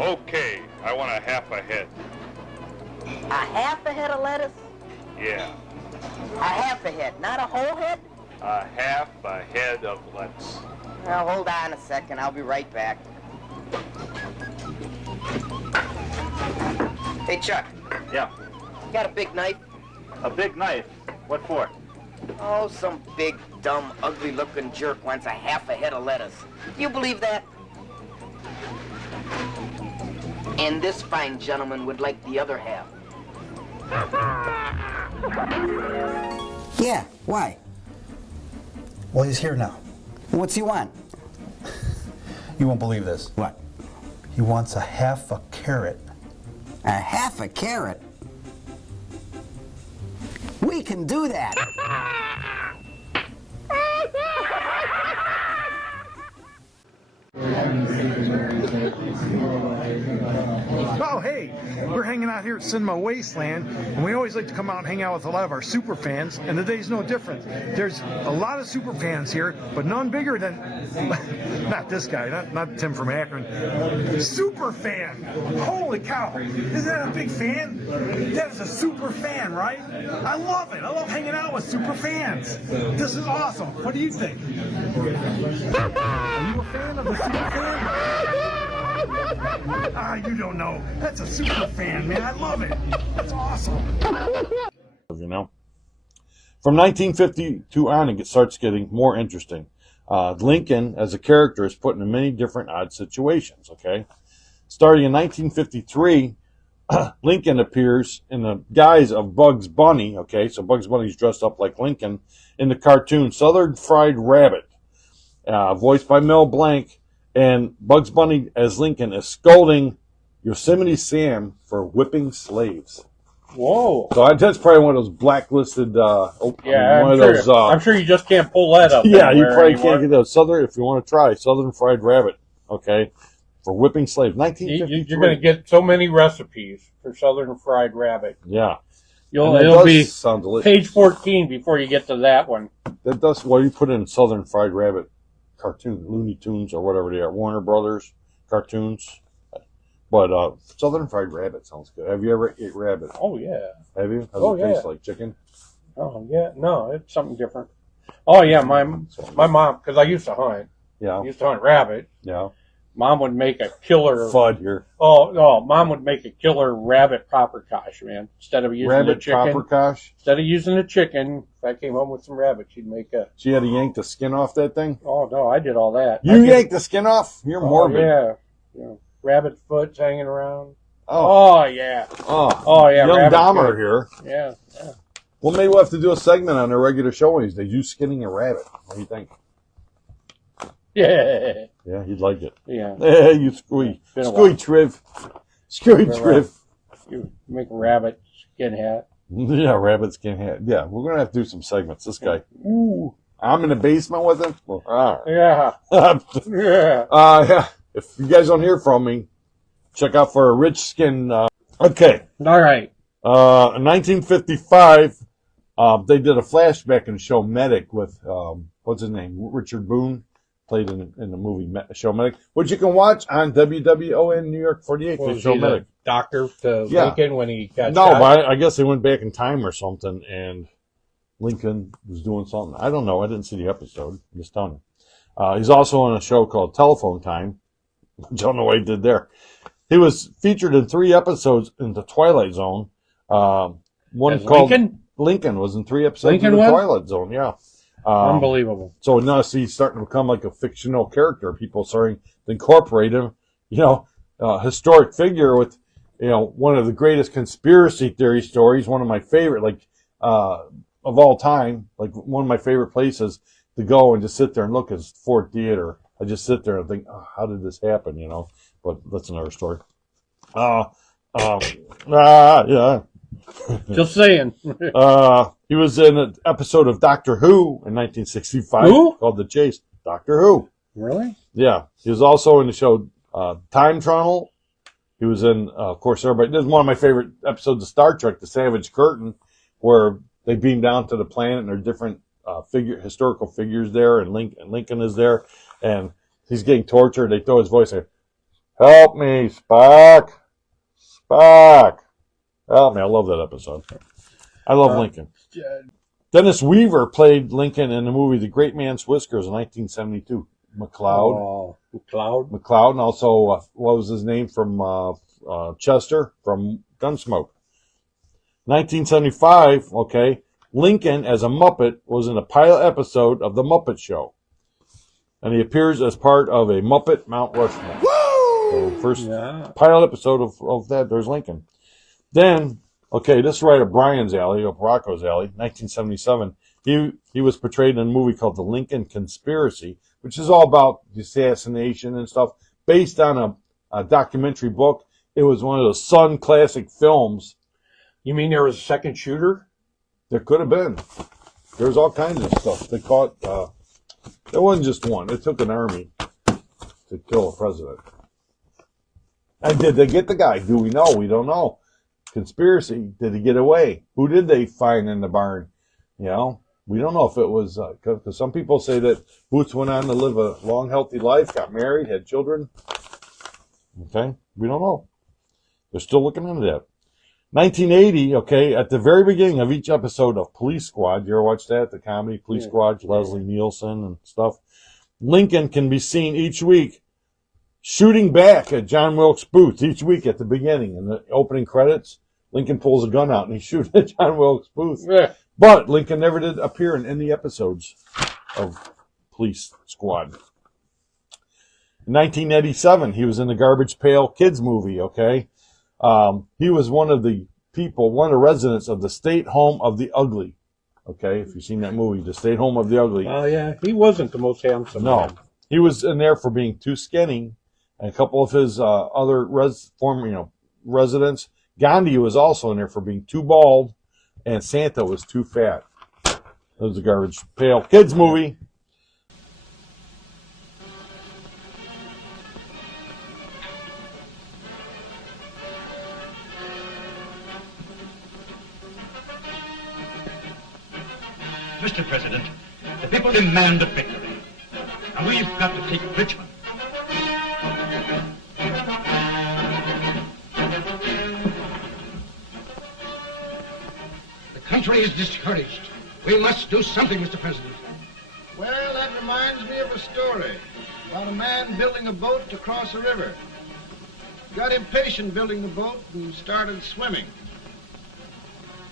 Okay, I want a half a head. A half a head of lettuce? Yeah, A half a head, not a whole head? a half a head of lettuce. Now, hold on a second. I'll be right back. Hey, Chuck. Yeah. You got a big knife? A big knife? What for? Oh, some big, dumb, ugly-looking jerk wants a half a head of lettuce. Do you believe that? And this fine gentleman would like the other half. Yeah, why? Well, he's here now. What's he want? You won't believe this. What? He wants a half a carrot. A half a carrot? We can do that. Oh, hey, we're hanging out here at Cinema Wasteland, and we always like to come out and hang out with a lot of our super fans, and today's no different. There's a lot of super fans here, but none bigger than, not this guy, not Tim from Akron, super fan. Holy cow, isn't that a big fan? That is a super fan, right? I love it. I love hanging out with super fans. This is awesome. What do you think? Are you a fan of the super fan? Ah, you don't know. That's a super fan, man. I love it. That's awesome. You know, from 1952 on, it starts getting more interesting. Lincoln, as a character, is put in many different odd situations. Okay, starting in 1953, Lincoln appears in the guise of Bugs Bunny. Okay, so Bugs Bunny's dressed up like Lincoln in the cartoon Southern Fried Rabbit, voiced by Mel Blanc. And Bugs Bunny as Lincoln is scolding Yosemite Sam for whipping slaves. Whoa! So that's probably one of those blacklisted. I'm sure you just can't pull that up. Yeah, you probably can't get those Southern if you want to try Southern Fried Rabbit. Okay, for whipping slaves. 1953. You're going to get so many recipes for Southern Fried Rabbit. Yeah, it'll be page 14 before you get to that one. That does. Well, you put in Southern Fried Rabbit. Cartoon, Looney Tunes, or whatever they are, Warner Brothers cartoons. But Southern Fried Rabbit sounds good. Have you ever ate rabbit? Oh, yeah. Have you? Does it taste like chicken? Oh, yeah. No, it's something different. Oh, yeah, my mom, because I used to hunt. Yeah. I used to hunt rabbit. Yeah. Mom would make a killer... Fud here. Oh, no, Mom would make a killer rabbit paprikash, man. Instead of using rabbit the chicken. Paprikash? Instead of using the chicken, if I came home with some rabbit, she'd make a... She had to yank the skin off that thing? Oh, no, I did all that. You yanked the skin off? You're morbid. Yeah. Rabbit foot's hanging around. Oh, yeah. Oh, yeah. Young Dahmer here. Yeah. Well, maybe we'll have to do a segment on a regular show one of these days. You skinning a rabbit. What do you think? Yeah. Yeah, you'd like it. Yeah. You screwy Triv. Screwy Triv. You make a rabbit skin hat. Yeah, rabbit skin hat. Yeah, we're going to have to do some segments. This guy. Ooh. I'm in the basement with him? Well, all right. Yeah. Yeah. If you guys don't hear from me, check out for a rich skin. Okay. All right. In 1955, they did a flashback in the show Medic with, what's his name? Richard Boone. Played in the movie Show Medic, which you can watch on WWON New York 48. Was Show he Medic. the doctor to Lincoln when he got No, shot? but I guess they went back in time or something, and Lincoln was doing something. I don't know. I didn't see the episode. I'm just telling you. He's also on a show called Telephone Time. Don't know what he did there. He was featured in 3 episodes in The Twilight Zone. One As called Lincoln was in 3 episodes Lincoln of The was? Twilight Zone. Yeah. Unbelievable. So now he's starting to become like a fictional character. People starting to incorporate him, historic figure with you know, one of the greatest conspiracy theory stories, one of my favorite, like, of all time, like one of my favorite places to go and just sit there and look is Ford Theater. I just sit there and think, oh, how did this happen, you know? But that's another story. Yeah. Just saying. He was in an episode of Doctor Who in 1965 called The Chase. Doctor Who. Really? Yeah. He was also in the show Time Tunnel. He was in, of course, everybody. This is one of my favorite episodes of Star Trek, The Savage Curtain, where they beam down to the planet and there are different historical figures there, and Lincoln is there, and he's getting tortured. They throw his voice in, "Help me, Spock! Spock! Help me!" I love that episode. I love Lincoln. Dennis Weaver played Lincoln in the movie The Great Man's Whiskers in 1972. McLeod. McLeod, and also, what was his name from Chester from Gunsmoke. 1975, okay, Lincoln as a Muppet was in a pilot episode of The Muppet Show. And he appears as part of a Muppet Mount Rushmore. Woo! So first pilot episode of that, there's Lincoln. Then, okay, this is right up Brian's alley, up Rocco's alley, 1977. He was portrayed in a movie called The Lincoln Conspiracy, which is all about the assassination and stuff, based on a documentary book. It was one of those Sun classic films. You mean there was a second shooter? There could have been. There's all kinds of stuff. They caught, there wasn't just one. It took an army to kill a president. And did they get the guy? Do we know? We don't know. Conspiracy. Did he get away? Who did they find in the barn? You know, we don't know if it was, because some people say that Boots went on to live a long, healthy life, got married, had children. Okay, we don't know. They're still looking into that. 1980, okay, at the very beginning of each episode of Police Squad, you ever watch that, the comedy Police Squad, Leslie Nielsen and stuff, Lincoln can be seen each week shooting back at John Wilkes Booth each week at the beginning. In the opening credits, Lincoln pulls a gun out and he's shooting at John Wilkes Booth. Yeah. But Lincoln never did appear in any episodes of Police Squad. In 1987, he was in the Garbage Pail Kids movie, okay? He was one of the residents of the State Home of the Ugly. Okay, if you've seen that movie, The State Home of the Ugly. Oh, yeah. He wasn't the most handsome man. He was in there for being too skinny. And a couple of his other residents. Gandhi was also in there for being too bald. And Santa was too fat. That was the Garbage Pail Kids movie. Mr. President, the people demand a victory, and we've got to take Richmond. The country is discouraged. We must do something, Mr. President. Well, that reminds me of a story about a man building a boat to cross a river. Got impatient building the boat and started swimming.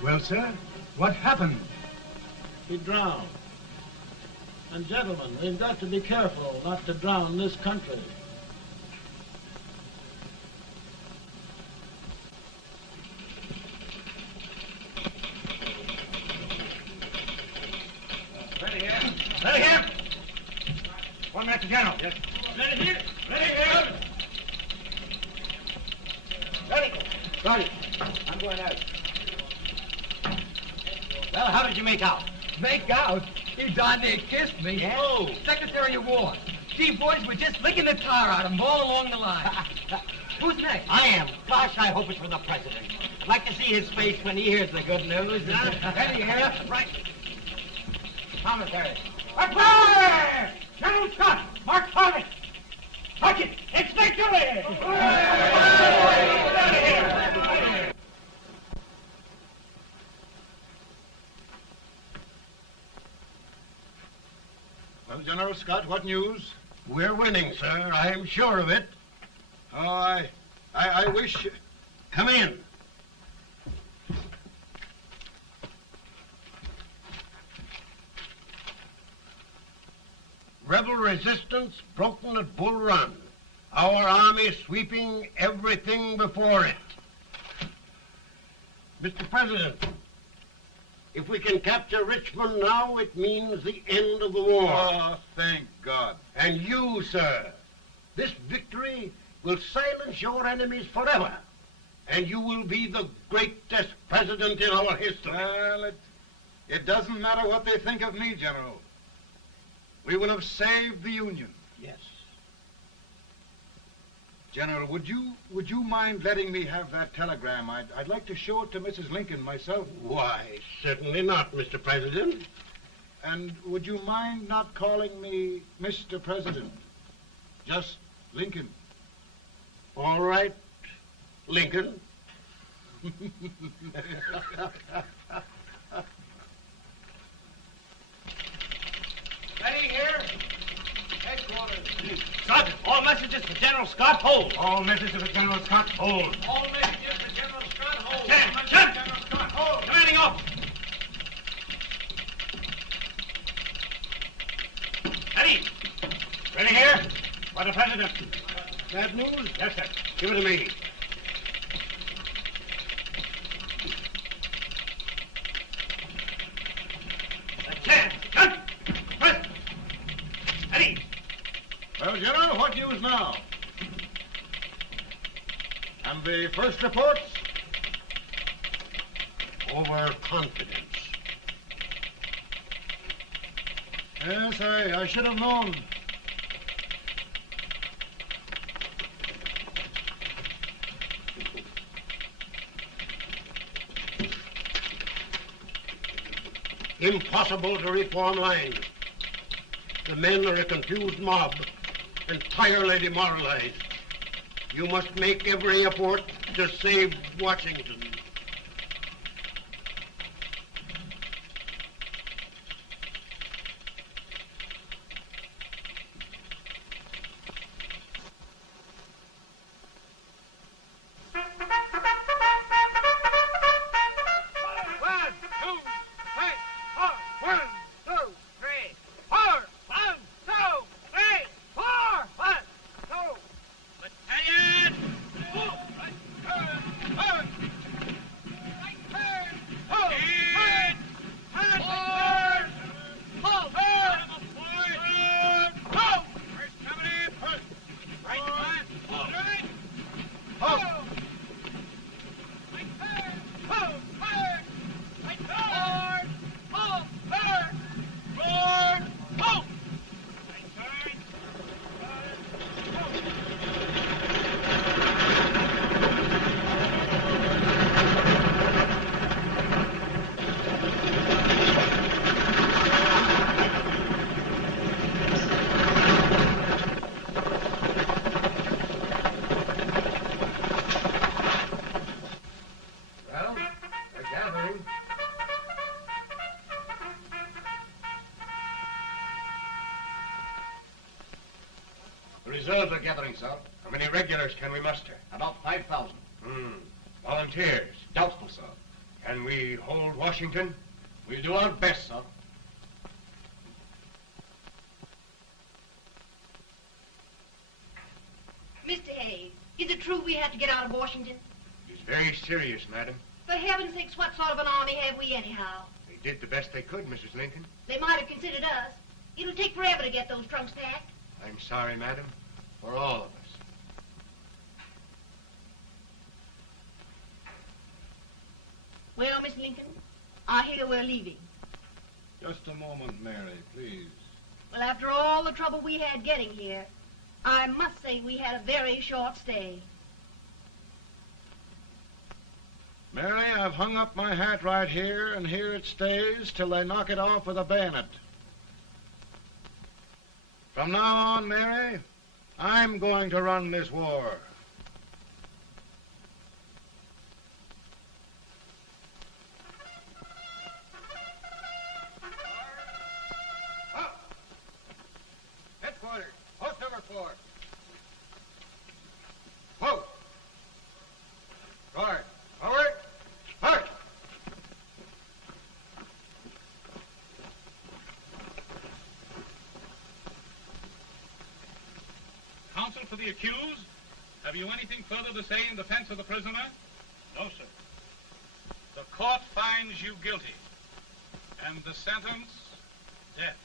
Well, sir, what happened? He drowned. And gentlemen, we've got to be careful not to drown this country. Ready here. Ready here. One Master General. Yes. Ready here. Ready here. Ready. Ready. I'm going out. Well, how did you make out? Make out? You darn near kissed me. Yeah? Oh, Secretary of War. Gee, boys, we're just licking the tar out of them all along the line. Who's next? I am. Gosh, I hope it's for the President. I'd like to see his face when he hears the good news, huh? Ready here. Right. Commissary. Fire! General Scott! Mark Target! Sergeant, it's victory! Well, General Scott, what news? We're winning, sir. I'm sure of it. Oh, I wish... Come in. Rebel resistance broken at Bull Run. Our army sweeping everything before it. Mr. President, if we can capture Richmond now, it means the end of the war. Oh, thank God. And you, sir, this victory will silence your enemies forever. And you will be the greatest president in our history. Well, it doesn't matter what they think of me, General. We will have saved the Union. Yes. General, would you mind letting me have that telegram? I'd like to show it to Mrs. Lincoln myself. Why, certainly not, Mr. President. And would you mind not calling me Mr. President? Just Lincoln. All right, Lincoln. Ready here? Headquarters. Sergeant, all messages for General Scott, hold. All messages for General Scott, hold. All messages for General Scott, hold. General Scott, hold. Commanding officer. Ready? Ready here? For the President. Bad news? Yes, sir. Give it to me. Well, General, what news now? And the first reports? Overconfidence. Yes, I should have known. Impossible to reform lines. The men are a confused mob, entirely demoralized. You must make every effort to save Washington. Reserves are gathering, sir. How many regulars can we muster? About 5,000. Volunteers? Doubtful, sir. Can we hold Washington? We'll do our best, sir. Mr. Hayes, is it true we have to get out of Washington? It's very serious, madam. For heaven's sakes, what sort of an army have we anyhow? They did the best they could, Mrs. Lincoln. They might have considered us. It'll take forever to get those trunks packed. I'm sorry, madam, for all of us. Well, Miss Lincoln, I hear we're leaving. Just a moment, Mary, please. Well, after all the trouble we had getting here, I must say we had a very short stay. Mary, I've hung up my hat right here, and here it stays till they knock it off with a bayonet. From now on, Mary, I'm going to run this war. Headquarters, post number 4. Whoa! Guard, forward, march! Counsel for the accused, have you anything further to say in defense of the prisoner? No, sir. The court finds you guilty, and the sentence, death.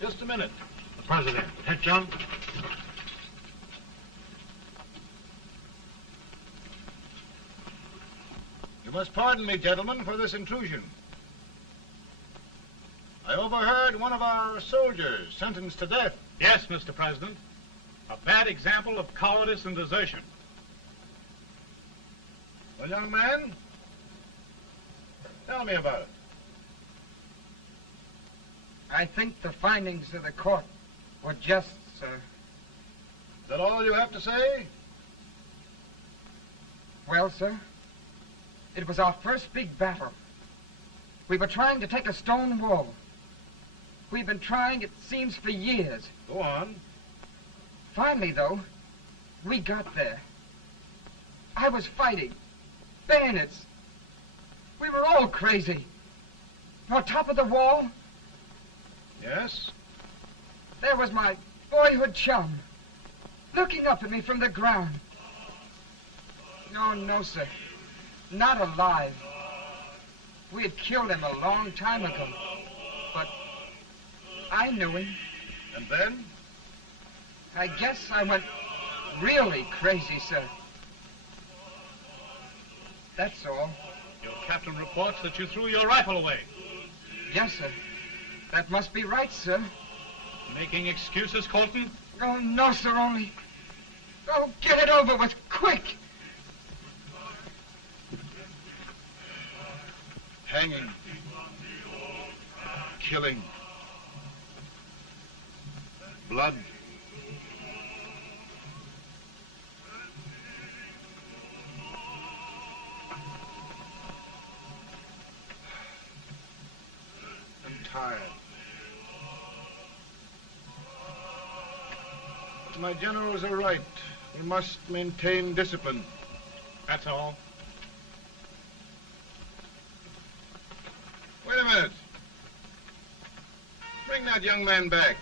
Just a minute. The president. Head, John. You must pardon me, gentlemen, for this intrusion. I overheard one of our soldiers sentenced to death. Yes, Mr. President. A bad example of cowardice and desertion. Well, young man, tell me about it. I think the findings of the court were just, sir. Is that all you have to say? Well, sir, it was our first big battle. We were trying to take a stone wall. We've been trying, it seems, for years. Go on. Finally, though, we got there. I was fighting. Bayonets. We were all crazy. On top of the wall, Yes? there was my boyhood chum, looking up at me from the ground. No, sir. Not alive. We had killed him a long time ago. But I knew him. And then? I guess I went really crazy, sir. That's all. Your captain reports that you threw your rifle away. Yes, sir. That must be right, sir. Making excuses, Colton? Oh, no, sir, only... Oh, get it over with, quick! Hanging. Killing. Blood. I'm tired. But my generals are right. We must maintain discipline. That's all. Wait a minute. Bring that young man back.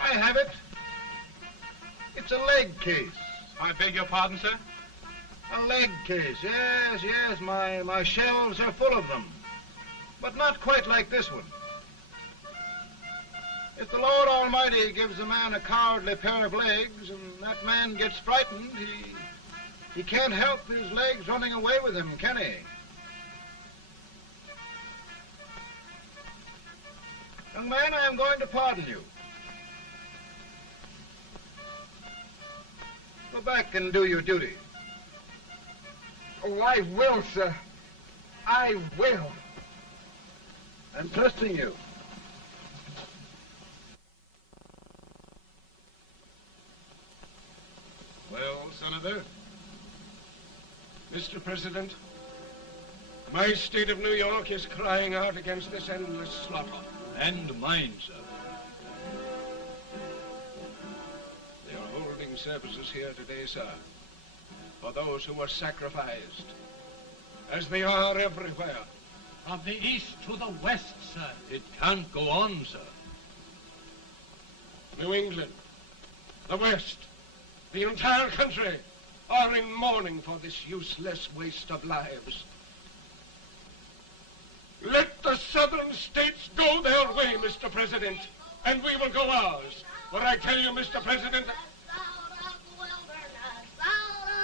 I have it. It's a leg case. I beg your pardon, sir? A leg case, yes. My shelves are full of them. But not quite like this one. If the Lord Almighty gives a man a cowardly pair of legs and that man gets frightened, he can't help his legs running away with him, can he? Young man, I am going to pardon you. Go back and do your duty. Oh, I will, sir. I will. I'm trusting you. Well, Senator? Mr. President, my state of New York is crying out against this endless slaughter. And mine, sir. They are holding services here today, sir, for those who were sacrificed, as they are everywhere. From the east to the west, sir. It can't go on, sir. New England, the West, the entire country are in mourning for this useless waste of lives. Let the southern states go their way, Mr. President, and we will go ours. For I tell you, Mr. President, Out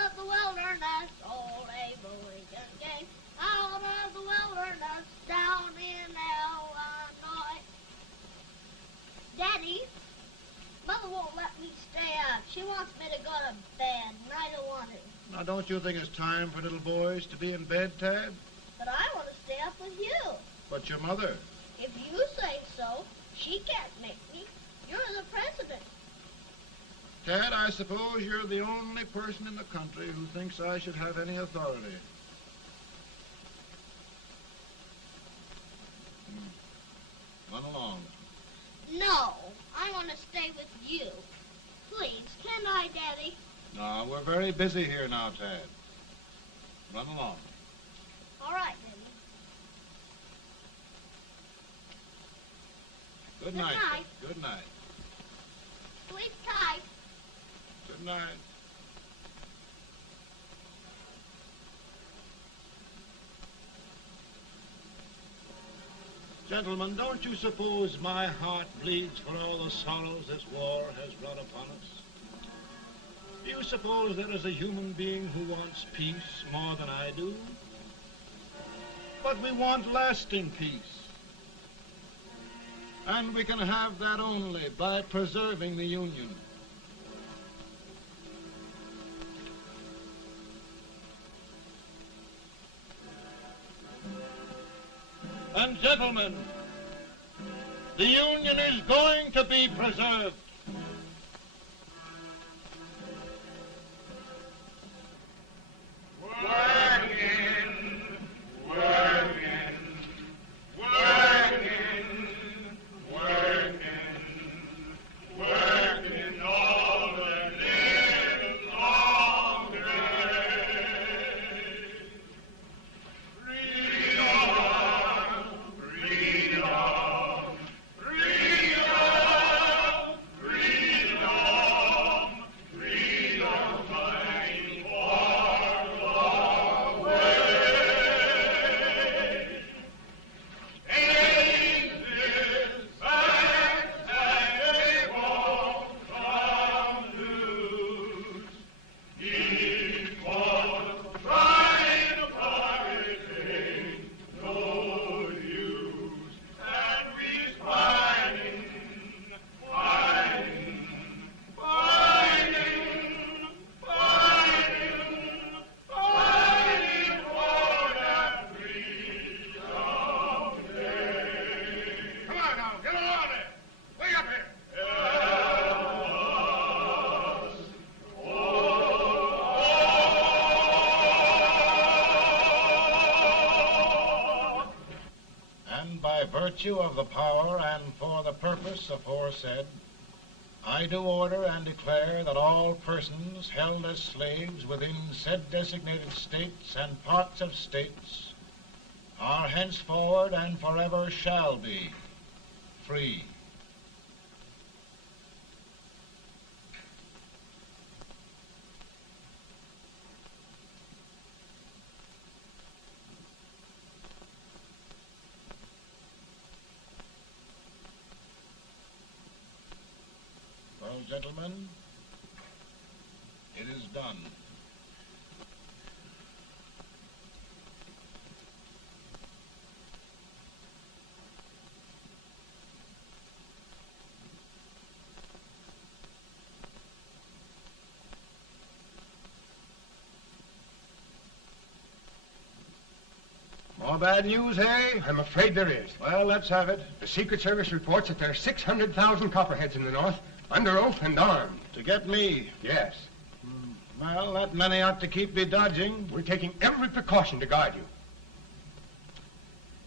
of the wilderness, old Abraham came. Out of the wilderness, down in Illinois. Daddy, Mother won't let me stay up. She wants me to go to bed, and I don't want to. Now, don't you think it's time for little boys to be in bed, Tad? But I want to stay up with you. But your mother. If you say so, she can't make me. You're the president. Tad, I suppose you're the only person in the country who thinks I should have any authority. Run along. No, I want to stay with you. Please, can I, Daddy? No, we're very busy here now, Tad. Run along. All right, Daddy. Good Good night. night. Good night. Sleep tight. Good night. Gentlemen, don't you suppose my heart bleeds for all the sorrows this war has brought upon us? Do you suppose there is a human being who wants peace more than I do? But we want lasting peace. And we can have that only by preserving the Union. And gentlemen, the Union is going to be preserved. Virtue of the power and for the purpose aforesaid, I do order and declare that all persons held as slaves within said designated states and parts of states are henceforward and forever shall be free. Gentlemen, it is done. More bad news, eh? I'm afraid there is. Well, let's have it. The Secret Service reports that there are 600,000 copperheads in the north, under oath and armed. To get me? Yes. Well, that many ought to keep me dodging. We're taking every precaution to guard you.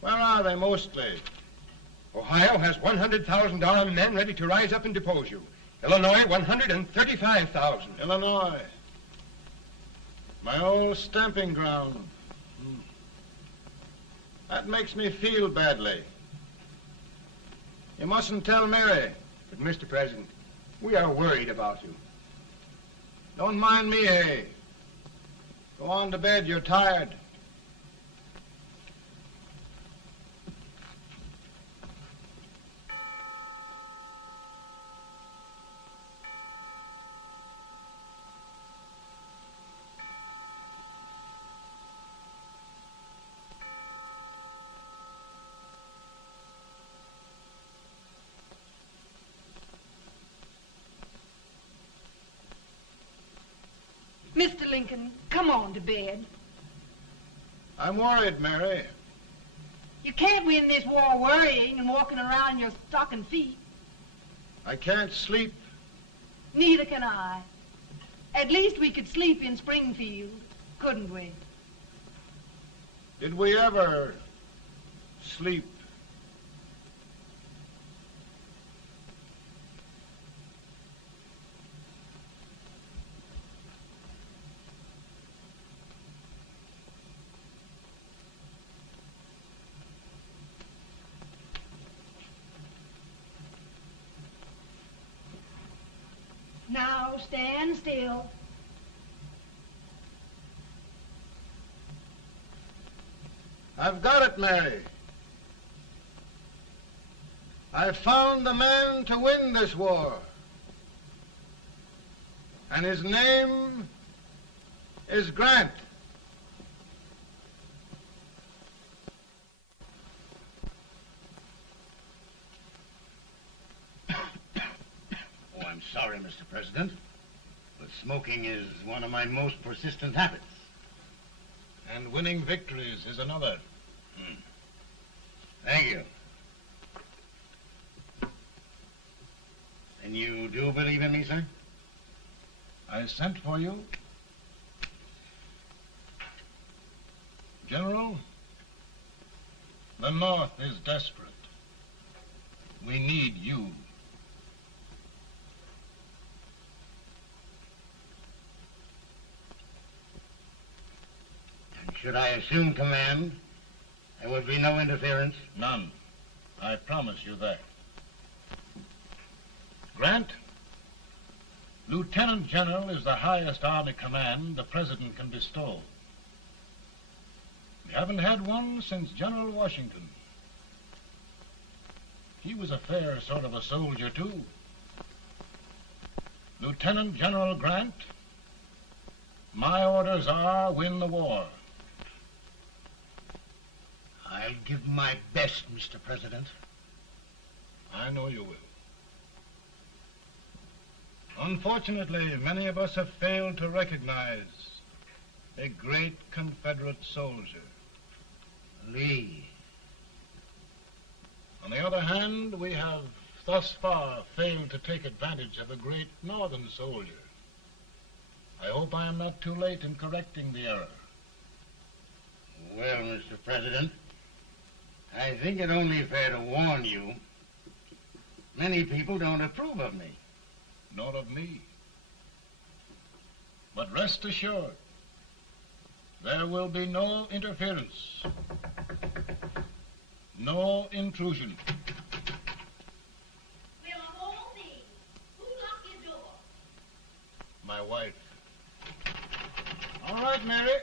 Where are they mostly? Ohio has 100,000 armed men ready to rise up and depose you. Illinois, 135,000. Illinois. My old stamping ground. That makes me feel badly. You mustn't tell Mary. But, Mr. President, we are worried about you. Don't mind me, eh? Go on to bed, you're tired. Mr. Lincoln, come on to bed. I'm worried, Mary. You can't win this war worrying and walking around in your stocking feet. I can't sleep. Neither can I. At least we could sleep in Springfield, couldn't we? Did we ever sleep? Now stand still. I've got it, Mary. I've found the man to win this war. And his name is Grant. Oh, I'm sorry, Mr. President, but smoking is one of my most persistent habits. And winning victories is another. Thank you. And you do believe in me, sir? I sent for you. General, the North is desperate. We need you. And should I assume command, there would be no interference? None. I promise you that. Grant, Lieutenant General is the highest Army command the President can bestow. We haven't had one since General Washington. He was a fair sort of a soldier, too. Lieutenant General Grant, my orders are win the war. I'll give my best, Mr. President. I know you will. Unfortunately, many of us have failed to recognize a great Confederate soldier, Lee. On the other hand, we have thus far failed to take advantage of a great Northern soldier. I hope I am not too late in correcting the error. Well, Mr. President, I think it only fair to warn you. Many people don't approve of me. Nor of me. But rest assured, there will be no interference, no intrusion. Well, of all things, who locked your door? My wife. All right, Mary.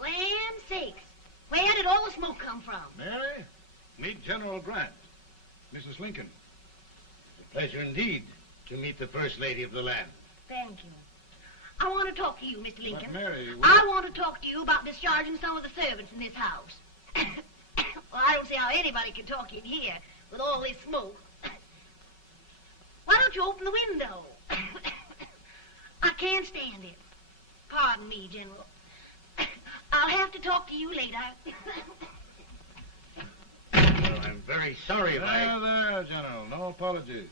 Land sakes, where did all the smoke come from? Mary, meet General Grant, Mrs. Lincoln. It's a pleasure indeed to meet the First Lady of the land. Thank you. I want to talk to you, Mr. Lincoln. But Mary, I want to talk to you about discharging some of the servants in this house. Well, I don't see how anybody can talk in here with all this smoke. Why don't you open the window? I can't stand it. Pardon me, General. I'll have to talk to you later. Well, I'm very sorry if I... There, General. No apologies.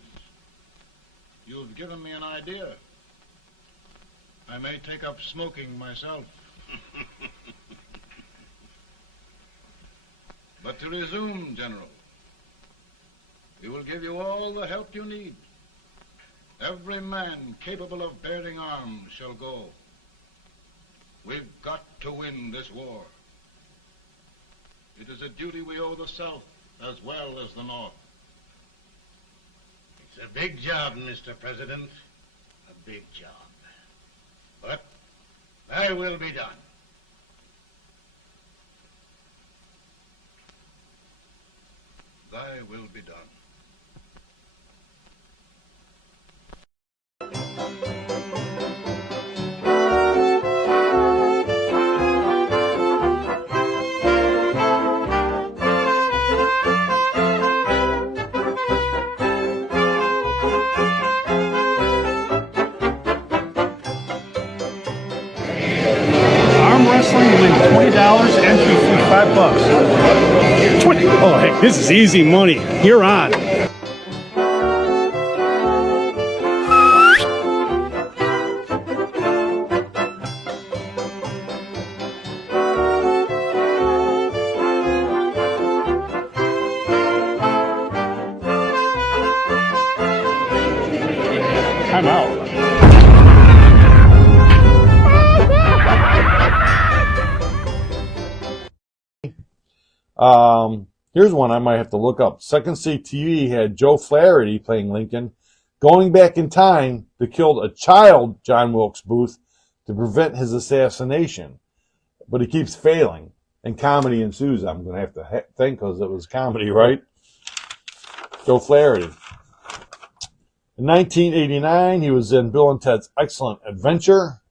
You've given me an idea. I may take up smoking myself. But to resume, General, we will give you all the help you need. Every man capable of bearing arms shall go. We've got to win this war. It is a duty we owe the South as well as the North. It's a big job, Mr. President. A big job. But thy will be done. Thy will be done. Arm wrestling, you win $20, entry fee $5. 20. Oh, hey, this is easy money. You're on. I'm out. Here's one I might have to look up. Second City TV had Joe Flaherty playing Lincoln, going back in time to kill a child John Wilkes Booth to prevent his assassination. But he keeps failing, and comedy ensues. I'm going to have to think because it was comedy, right? Joe Flaherty. In 1989, he was in Bill and Ted's Excellent Adventure,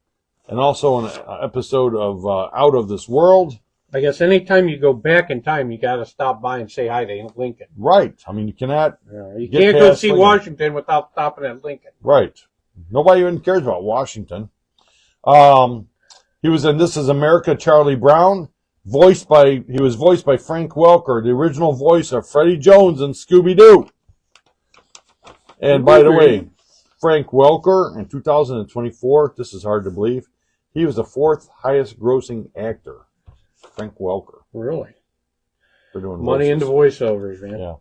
and also an episode of Out of This World. I guess anytime you go back in time, you got to stop by and say hi to Lincoln. Right. I mean, you cannot. You can't go see Washington without stopping at Lincoln. Right. Nobody even cares about Washington. He was in This Is America, Charlie Brown. He was voiced by Frank Welker, the original voice of Freddie Jones in Scooby-Doo. And by the way, Frank Welker in 2024, this is hard to believe, he was the 4th highest grossing actor. Frank Welker. Really? For doing money into voiceovers, man. Yeah.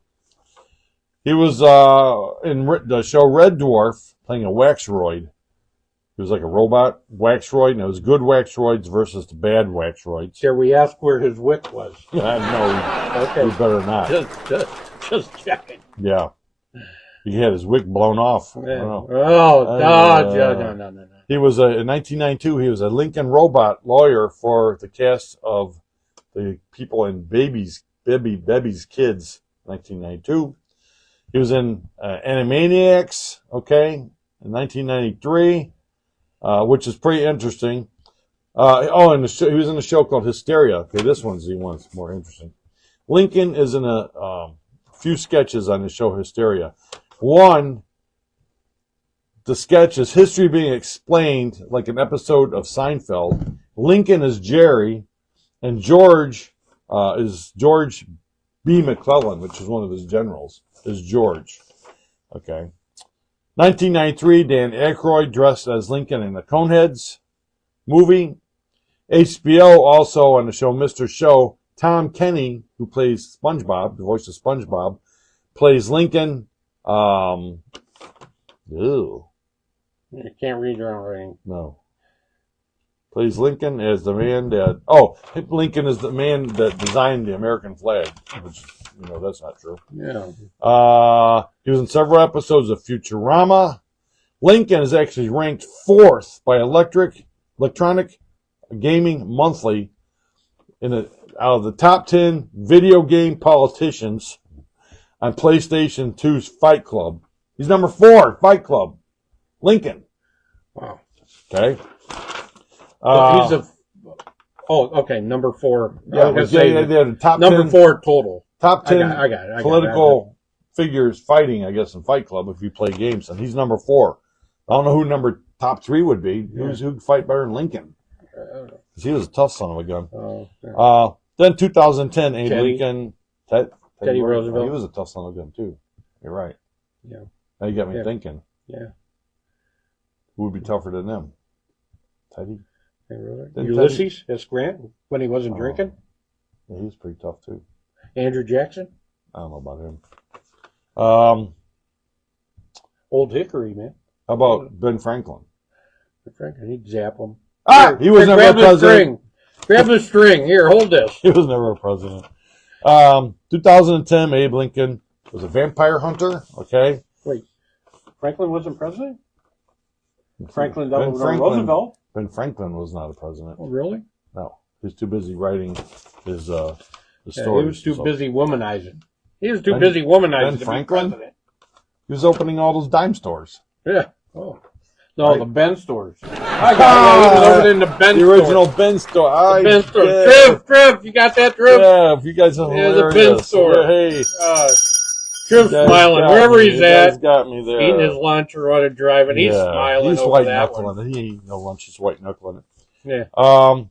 He was in the show Red Dwarf playing a Waxroid. He was like a robot Waxroid, and it was good Waxroids versus the bad Waxroids. Dare we ask where his wick was? No, okay. You better not. Just checking. Yeah. He had his wick blown off. Yeah. No. He was in 1992. He was a Lincoln robot lawyer for the cast of the people in Baby's Kids, 1992. He was in Animaniacs, okay, in 1993, which is pretty interesting. And he was in a show called Hysteria. Okay, this one's more interesting. Lincoln is in a few sketches on the show Hysteria. One, the sketch is history being explained like an episode of Seinfeld. Lincoln is Jerry, and George is George B. McClellan, which is one of his generals, is George. Okay. 1993, Dan Aykroyd dressed as Lincoln in the Coneheads movie. HBO also on the show Mr. Show, Tom Kenny, who plays SpongeBob, the voice of SpongeBob, plays Lincoln. You can't read your own writing. No. Plays Lincoln as the man that... Lincoln is the man that designed the American flag, which, that's not true. Yeah. He was in several episodes of Futurama. Lincoln is actually ranked 4th by Electronic Gaming Monthly out of the top 10 video game politicians on PlayStation 2's Fight Club. He's number 4, Fight Club. Lincoln. Wow. Okay. Okay, number 4. Yeah, the top number 10, 4 total. Top 10 I got it. political figures fighting, I guess, in Fight Club if you play games, and he's number 4. I don't know who top 3 would be. Who'd fight better than Lincoln? Because he was a tough son of a gun. Then 2010, Abe Lincoln. Teddy Roosevelt. He was a tough son of a gun, too. You're right. Yeah. Now you got me thinking. Yeah. Who would be tougher than them? Teddy? Ulysses S. Grant, when he wasn't drinking? Yeah, he was pretty tough, too. Andrew Jackson? I don't know about him. Old Hickory, man. How about Ben Franklin? Ben Franklin, he'd zap him. He was never a president. Grab the string. Here, hold this. He was never a president. 2010, Abe Lincoln was a vampire hunter. Okay. Wait, Franklin wasn't president? Franklin Delano Roosevelt? Ben Franklin was not a president. Oh, really? No. He was too busy writing his stories. He was too busy womanizing. Ben Franklin? He was opening all those dime stores. Yeah. Oh. No, right. The Ben stores. He was over in the Ben store. The original Ben store. Ben store. Triv, you got that, Triv? Yeah, if you guys are hilarious. The Ben store. Yeah, hey. Triv's smiling. Wherever he's at. Got me there. Eating his lunch or what, driving. He's smiling. He's over white that knuckling it. He ain't no lunch. He's white knuckling it. Yeah.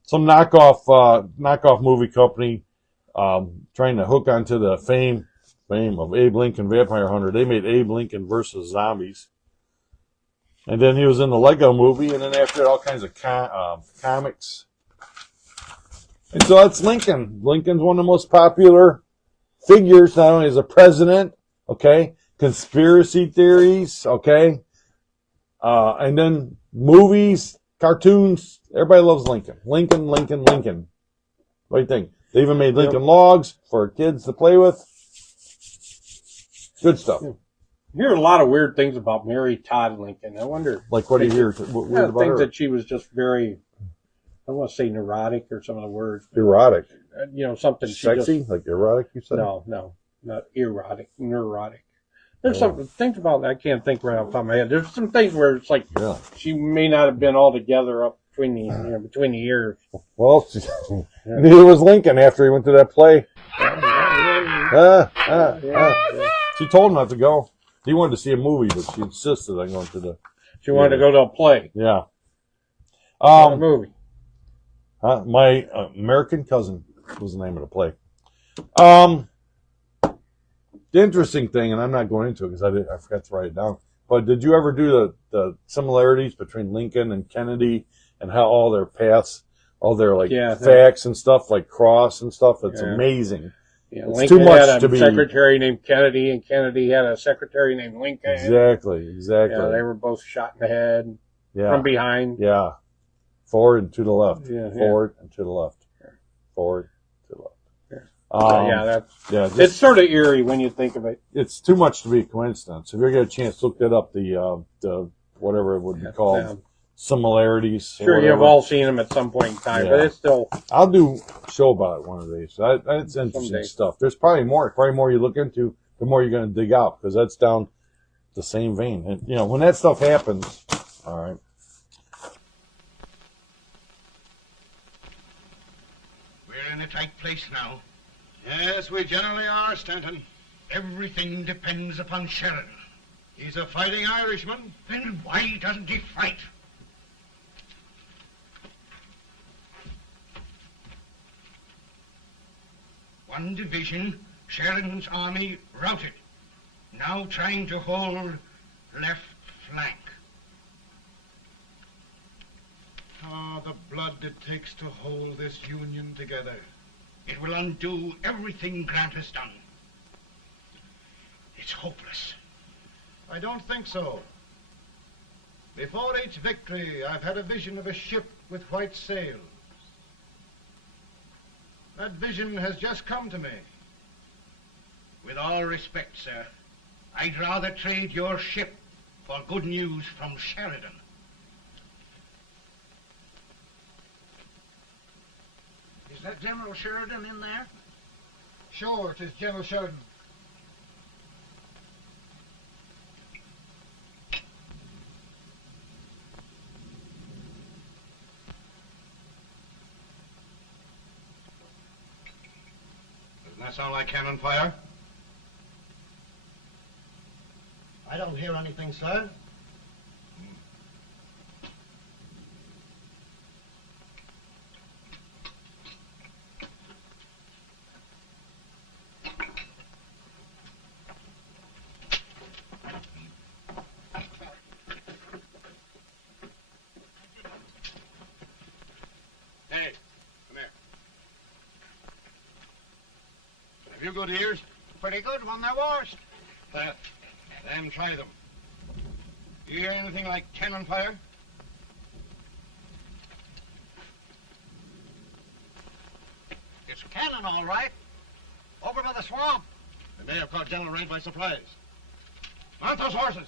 Some knockoff movie company trying to hook onto the fame of Abe Lincoln Vampire Hunter. They made Abe Lincoln versus Zombies. And then he was in the Lego movie, and then after that, all kinds of comics. And so that's Lincoln. Lincoln's one of the most popular figures, not only as a president, okay, conspiracy theories, okay, and then movies, cartoons. Everybody loves Lincoln. Lincoln. What do you think? They even made Lincoln Logs for kids to play with. Good stuff. You hear a lot of weird things about Mary Todd Lincoln. I wonder. Like, what do you hear? What weird about things her? that she was just very, I don't want to say neurotic or some of the words. Erotic. You know, something. Sexy? Like erotic, you said? No, not erotic, neurotic. There's some things about that I can't think right off the top of my head. There's some things where it's like she may not have been all together up between the between the ears. Well, neither was Lincoln after he went to that play. She told him not to go. He wanted to see a movie, but she insisted on going to the. She wanted to go to a play. Yeah. A movie. My American Cousin was the name of the play. The interesting thing, and I'm not going into it because I forgot to write it down, but did you ever do the similarities between Lincoln and Kennedy and how all their paths, all their facts and stuff, like cross and stuff? It's amazing. Yeah, it's Lincoln too much had to a be. secretary named Kennedy, and Kennedy had a secretary named Lincoln. Exactly. Yeah, they were both shot in the head from behind. Yeah. Forward and to the left. Forward and to the left. Forward to the left. It's sort of eerie when you think of it. It's too much to be a coincidence. If you ever get a chance, look that up. The whatever it would be called, similarities. Sure, you've all seen them at some point in time, but it's still. I'll do a show about it one of these. It's interesting stuff. There's probably more. Probably more you look into, the more you're going to dig out, because that's down the same vein. And you know, when that stuff happens, all right. We're in a tight place now. Yes, we generally are, Stanton. Everything depends upon Sheridan. He's a fighting Irishman. Then why doesn't he fight? One division, Sheridan's army, routed. Now trying to hold left flank. Ah, the blood it takes to hold this Union together. It will undo everything Grant has done. It's hopeless. I don't think so. Before each victory, I've had a vision of a ship with white sails. That vision has just come to me. With all respect, sir, I'd rather trade your ship for good news from Sheridan. Is that General Sheridan in there? Sure, it is General Sheridan. Doesn't that sound like cannon fire? I don't hear anything, sir. Hey, come here. Have you good ears? Pretty good when they're washed. Then try them. You hear anything like cannon fire? It's cannon, all right. Over by the swamp. They may have caught General Rank by surprise. Mount those horses.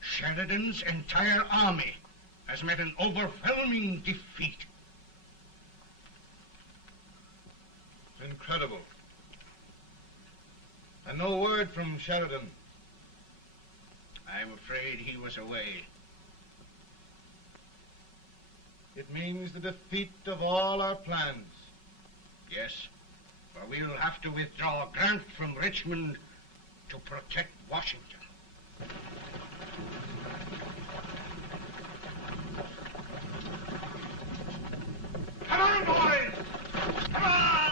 Sheridan's entire army has met an overwhelming defeat. It's incredible. And no word from Sheridan. I'm afraid he was away. It means the defeat of all our plans. Yes, for we'll have to withdraw Grant from Richmond to protect Washington. Come on, boys! Come on!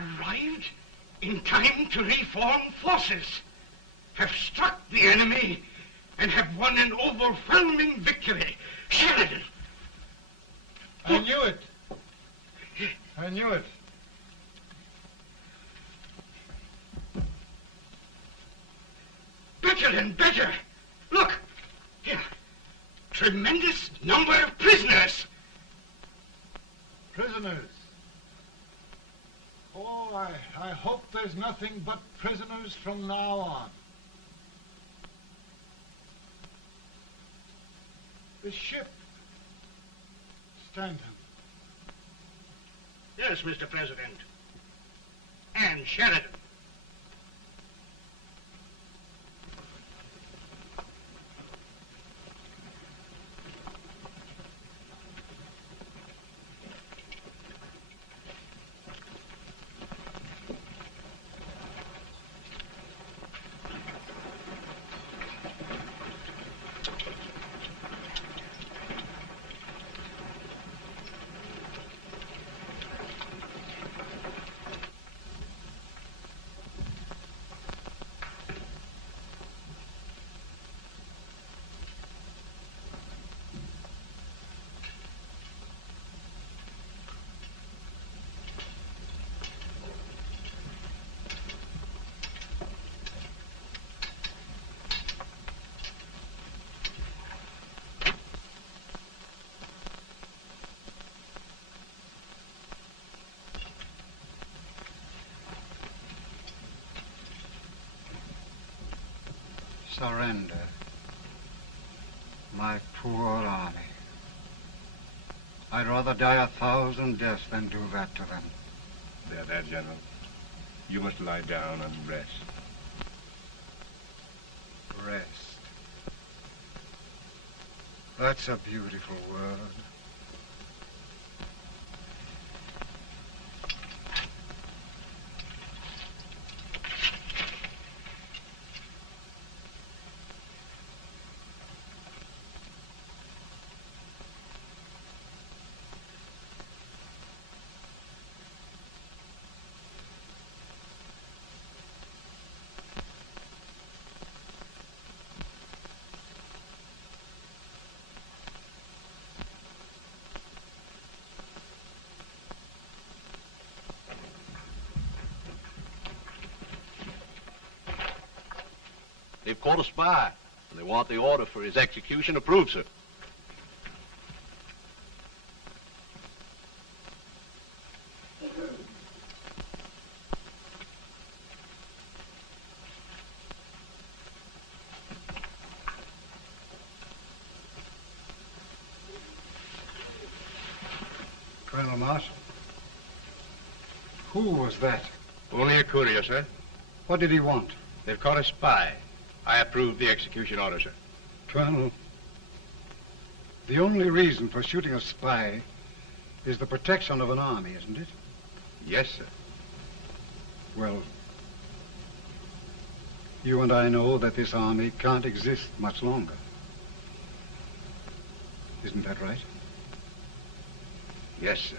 Arrived in time to reform forces. Have struck the enemy and have won an overwhelming victory. Sheridan! I knew it. I knew it. Better and better. Look, here. Tremendous number of prisoners. Prisoners. Oh, I hope there's nothing but prisoners from now on. The ship. Stanton. Yes, Mr. President. And Sheridan. Surrender. My poor army. I'd rather die 1,000 deaths than do that to them. There, General. You must lie down and rest. Rest. That's a beautiful word. They've caught a spy, and they want the order for his execution approved, sir. Colonel Marshall. Who was that? Only a courier, sir. What did he want? They've caught a spy. I approve the execution order, sir. Colonel, the only reason for shooting a spy is the protection of an army, isn't it? Yes, sir. Well, you and I know that this army can't exist much longer. Isn't that right? Yes, sir.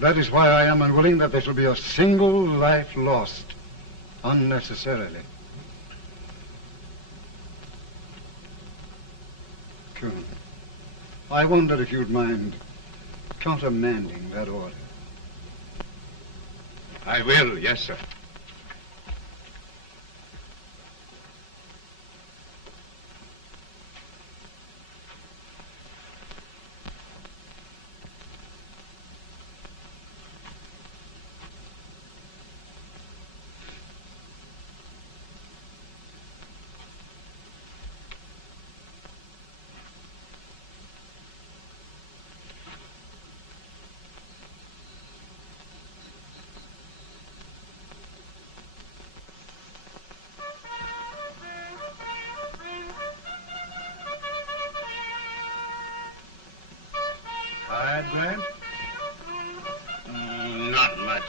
That is why I am unwilling that there shall be a single life lost unnecessarily. Colonel, I wonder if you'd mind countermanding that order. I will, yes, sir. Grant? Not much.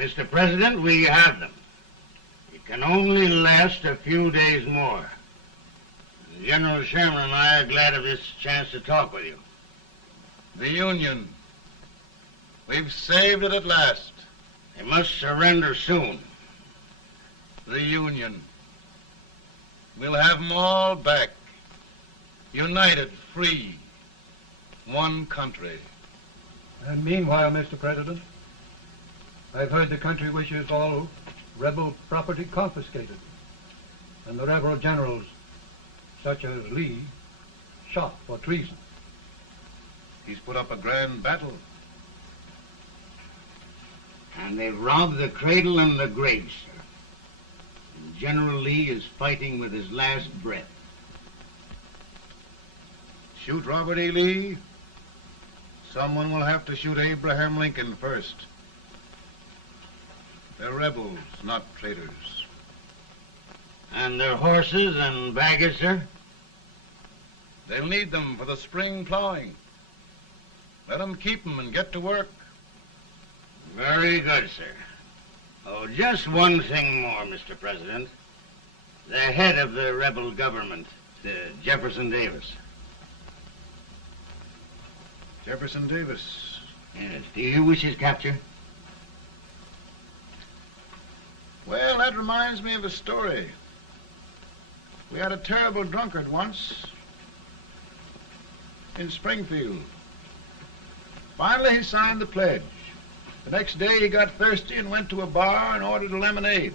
Mr. President, we have them. It can only last a few days more. General Sherman and I are glad of this chance to talk with you. The Union. We've saved it at last. They must surrender soon. The Union. We'll have them all back. United, free. One country. And meanwhile, Mr. President, I've heard the country wishes all rebel property confiscated, and the rebel generals, such as Lee, shot for treason. He's put up a grand battle. And they've robbed the cradle and the grave, sir. And General Lee is fighting with his last breath. Shoot Robert E. Lee? Someone will have to shoot Abraham Lincoln first. They're rebels, not traitors. And their horses and baggage, sir? They'll need them for the spring plowing. Let them keep them and get to work. Very good, sir. Oh, just one thing more, Mr. President. The head of the rebel government, Jefferson Davis. Jefferson Davis. Yes. Do you wish his capture? Well, that reminds me of a story. We had a terrible drunkard once in Springfield. Finally, he signed the pledge. The next day, he got thirsty and went to a bar and ordered a lemonade.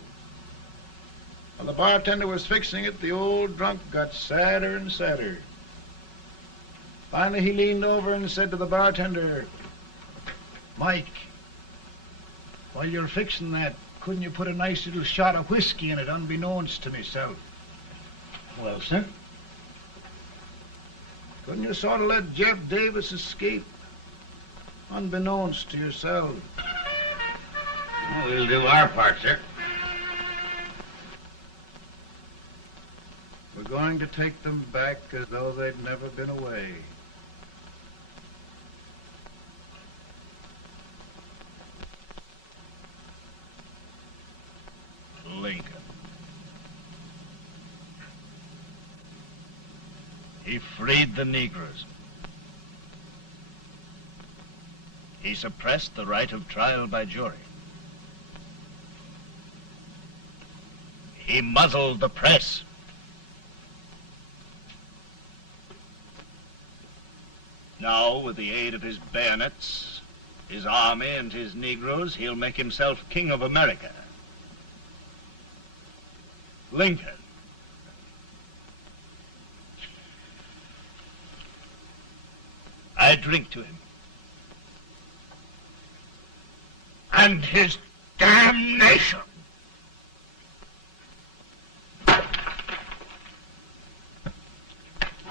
While the bartender was fixing it, the old drunk got sadder and sadder. Finally, he leaned over and said to the bartender, "Mike, while you're fixing that, couldn't you put a nice little shot of whiskey in it, unbeknownst to myself?" Well, sir? Couldn't you sort of let Jeff Davis escape, unbeknownst to yourself? Well, we'll do our part, sir. We're going to take them back as though they'd never been away. Lincoln. He freed the Negroes. He suppressed the right of trial by jury. He muzzled the press. Now, with the aid of his bayonets, his army, and his Negroes, he'll make himself king of America. Lincoln. I drink to him. And his damnation.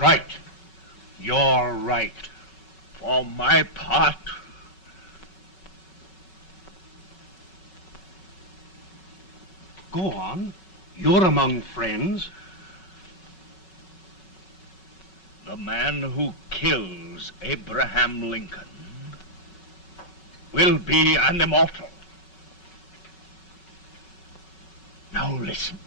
Right. You're right. For my part, go on. You're among friends. The man who kills Abraham Lincoln will be an immortal. Now listen.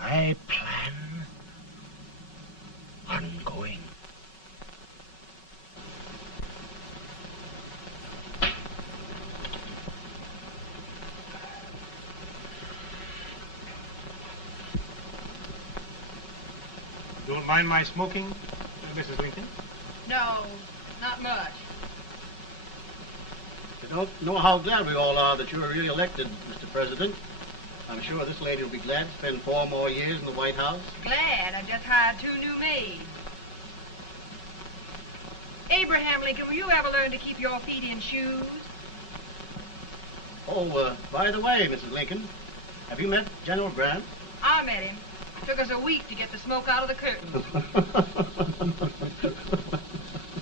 I plan on going. Don't mind my smoking, Mrs. Lincoln? No, not much. You don't know how glad we all are that you were really elected, Mr. President. I'm sure this lady will be glad to spend 4 more years in the White House. Glad. I just hired 2 new maids. Abraham Lincoln, will you ever learn to keep your feet in shoes? Oh, by the way, Mrs. Lincoln, have you met General Grant? I met him. Took us a week to get the smoke out of the curtains.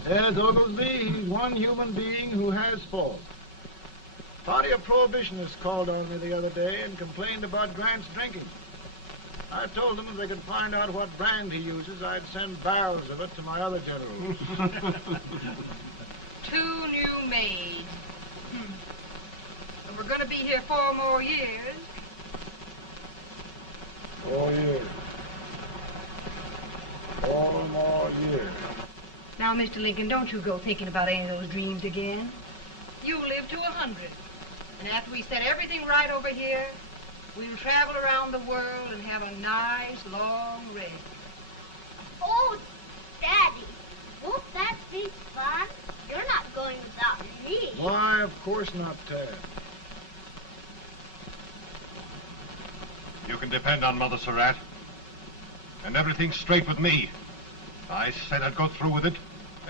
Yes, Oglesby, he's one human being who has faults. A party of prohibitionists called on me the other day and complained about Grant's drinking. I told them if they could find out what brand he uses, I'd send barrels of it to my other generals. 2 new maids. And we're going to be here 4 more years. 4 years. 4 more years. Now, Mr. Lincoln, don't you go thinking about any of those dreams again. You live to 100. And after we set everything right over here, we'll travel around the world and have a nice, long rest. Oh, Daddy, won't that be fun? You're not going without me. Why, of course not, Ted. You can depend on Mother Surratt. And everything's straight with me. I said I'd go through with it,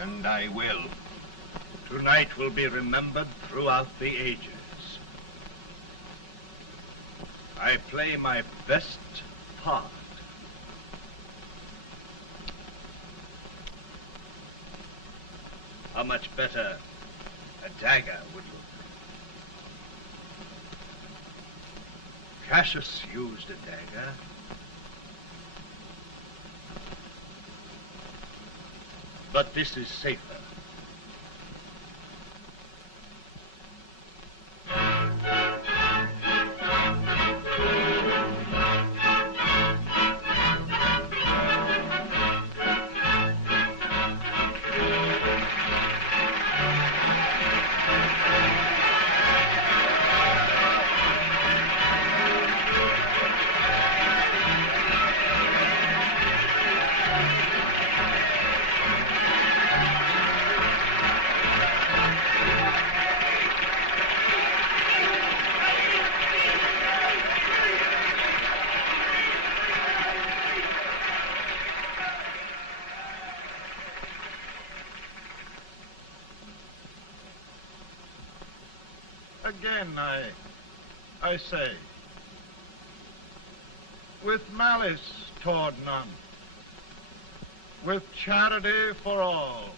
and I will. Tonight will be remembered throughout the ages. I play my best part. How much better a dagger would look. Cassius used a dagger. But this is safer. Again, I say, with malice toward none, with charity for all,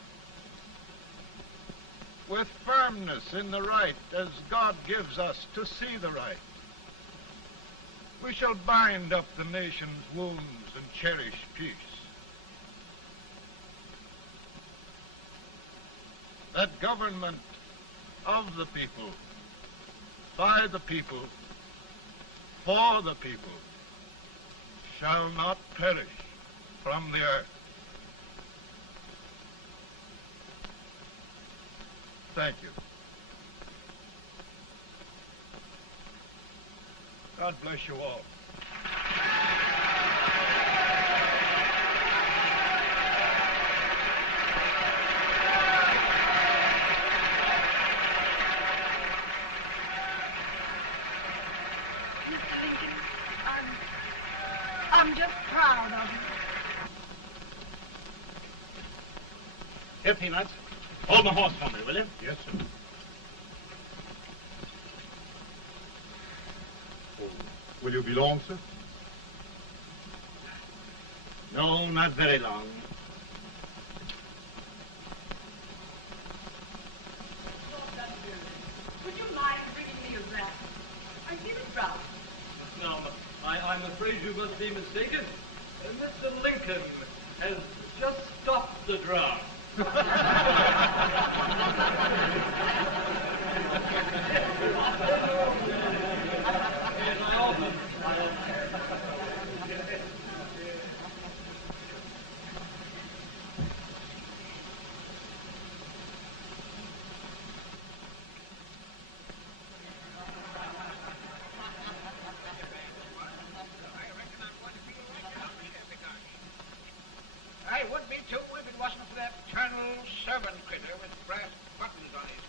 with firmness in the right as God gives us to see the right, we shall bind up the nation's wounds and cherish peace. That government of the people, by the people, for the people, shall not perish from the earth. Thank you. God bless you all. I'm just proud of you. Here, Peanuts. Hold my horse for me, will you? Yes, sir. Oh, will you be long, sir? No, not very long. Would you mind bringing me a wrap? I feel it drought. No, I'm afraid you must be mistaken. Mr. Lincoln has just stopped the drought. I would be too if it wasn't for that Colonel servant critter with brass buttons on his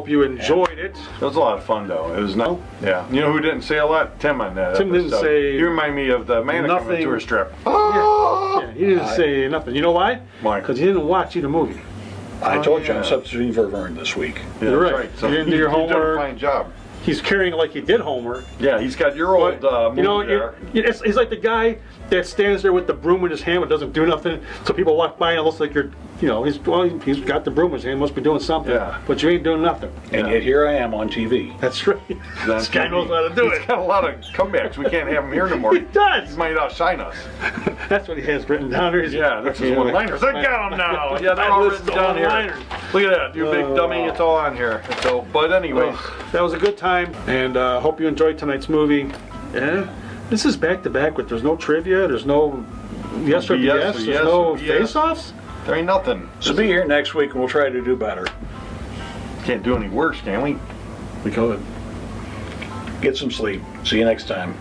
hope you enjoyed it. It was a lot of fun, though. It was nice. Yeah. You know who didn't say a lot? Tim on that. Tim didn't say. You remind me of the man coming to a strip. Yeah, he didn't say nothing. You know why? Why? Because he didn't watch either movie. I told you I'm substituting for Vern this week. Yeah, You're right. right. So you didn't do your homework. You did a fine job. He's carrying it like he did homework. Yeah, he's got your old movie there. He's like the guy that stands there with the broom in his hand but doesn't do nothing. So people walk by and it looks like you're, he's got the broom in his hand, must be doing something. Yeah. But you ain't doing nothing. And yet here I am on TV. That's right. This guy knows how to do it. He's got a lot of comebacks. We can't have him here no more. He does. He might outshine us. That's what he has written down there. Yeah, that's his one-liners. I got them now. Yeah, they're all written down here. Look at that. You big dummy. It's all on here. So, but anyways. That was a good time, and hope you enjoyed tonight's movie. Yeah, this is back-to-back with there's no trivia, there's no yes or BS, there's no face-offs. There ain't nothing. So be here next week and we'll try to do better. Can't do any worse, can we? We could. Get some sleep. See you next time.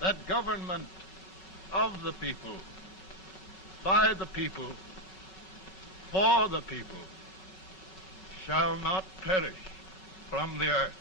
That government of the people, by the people, for the people, shall not perish from the earth.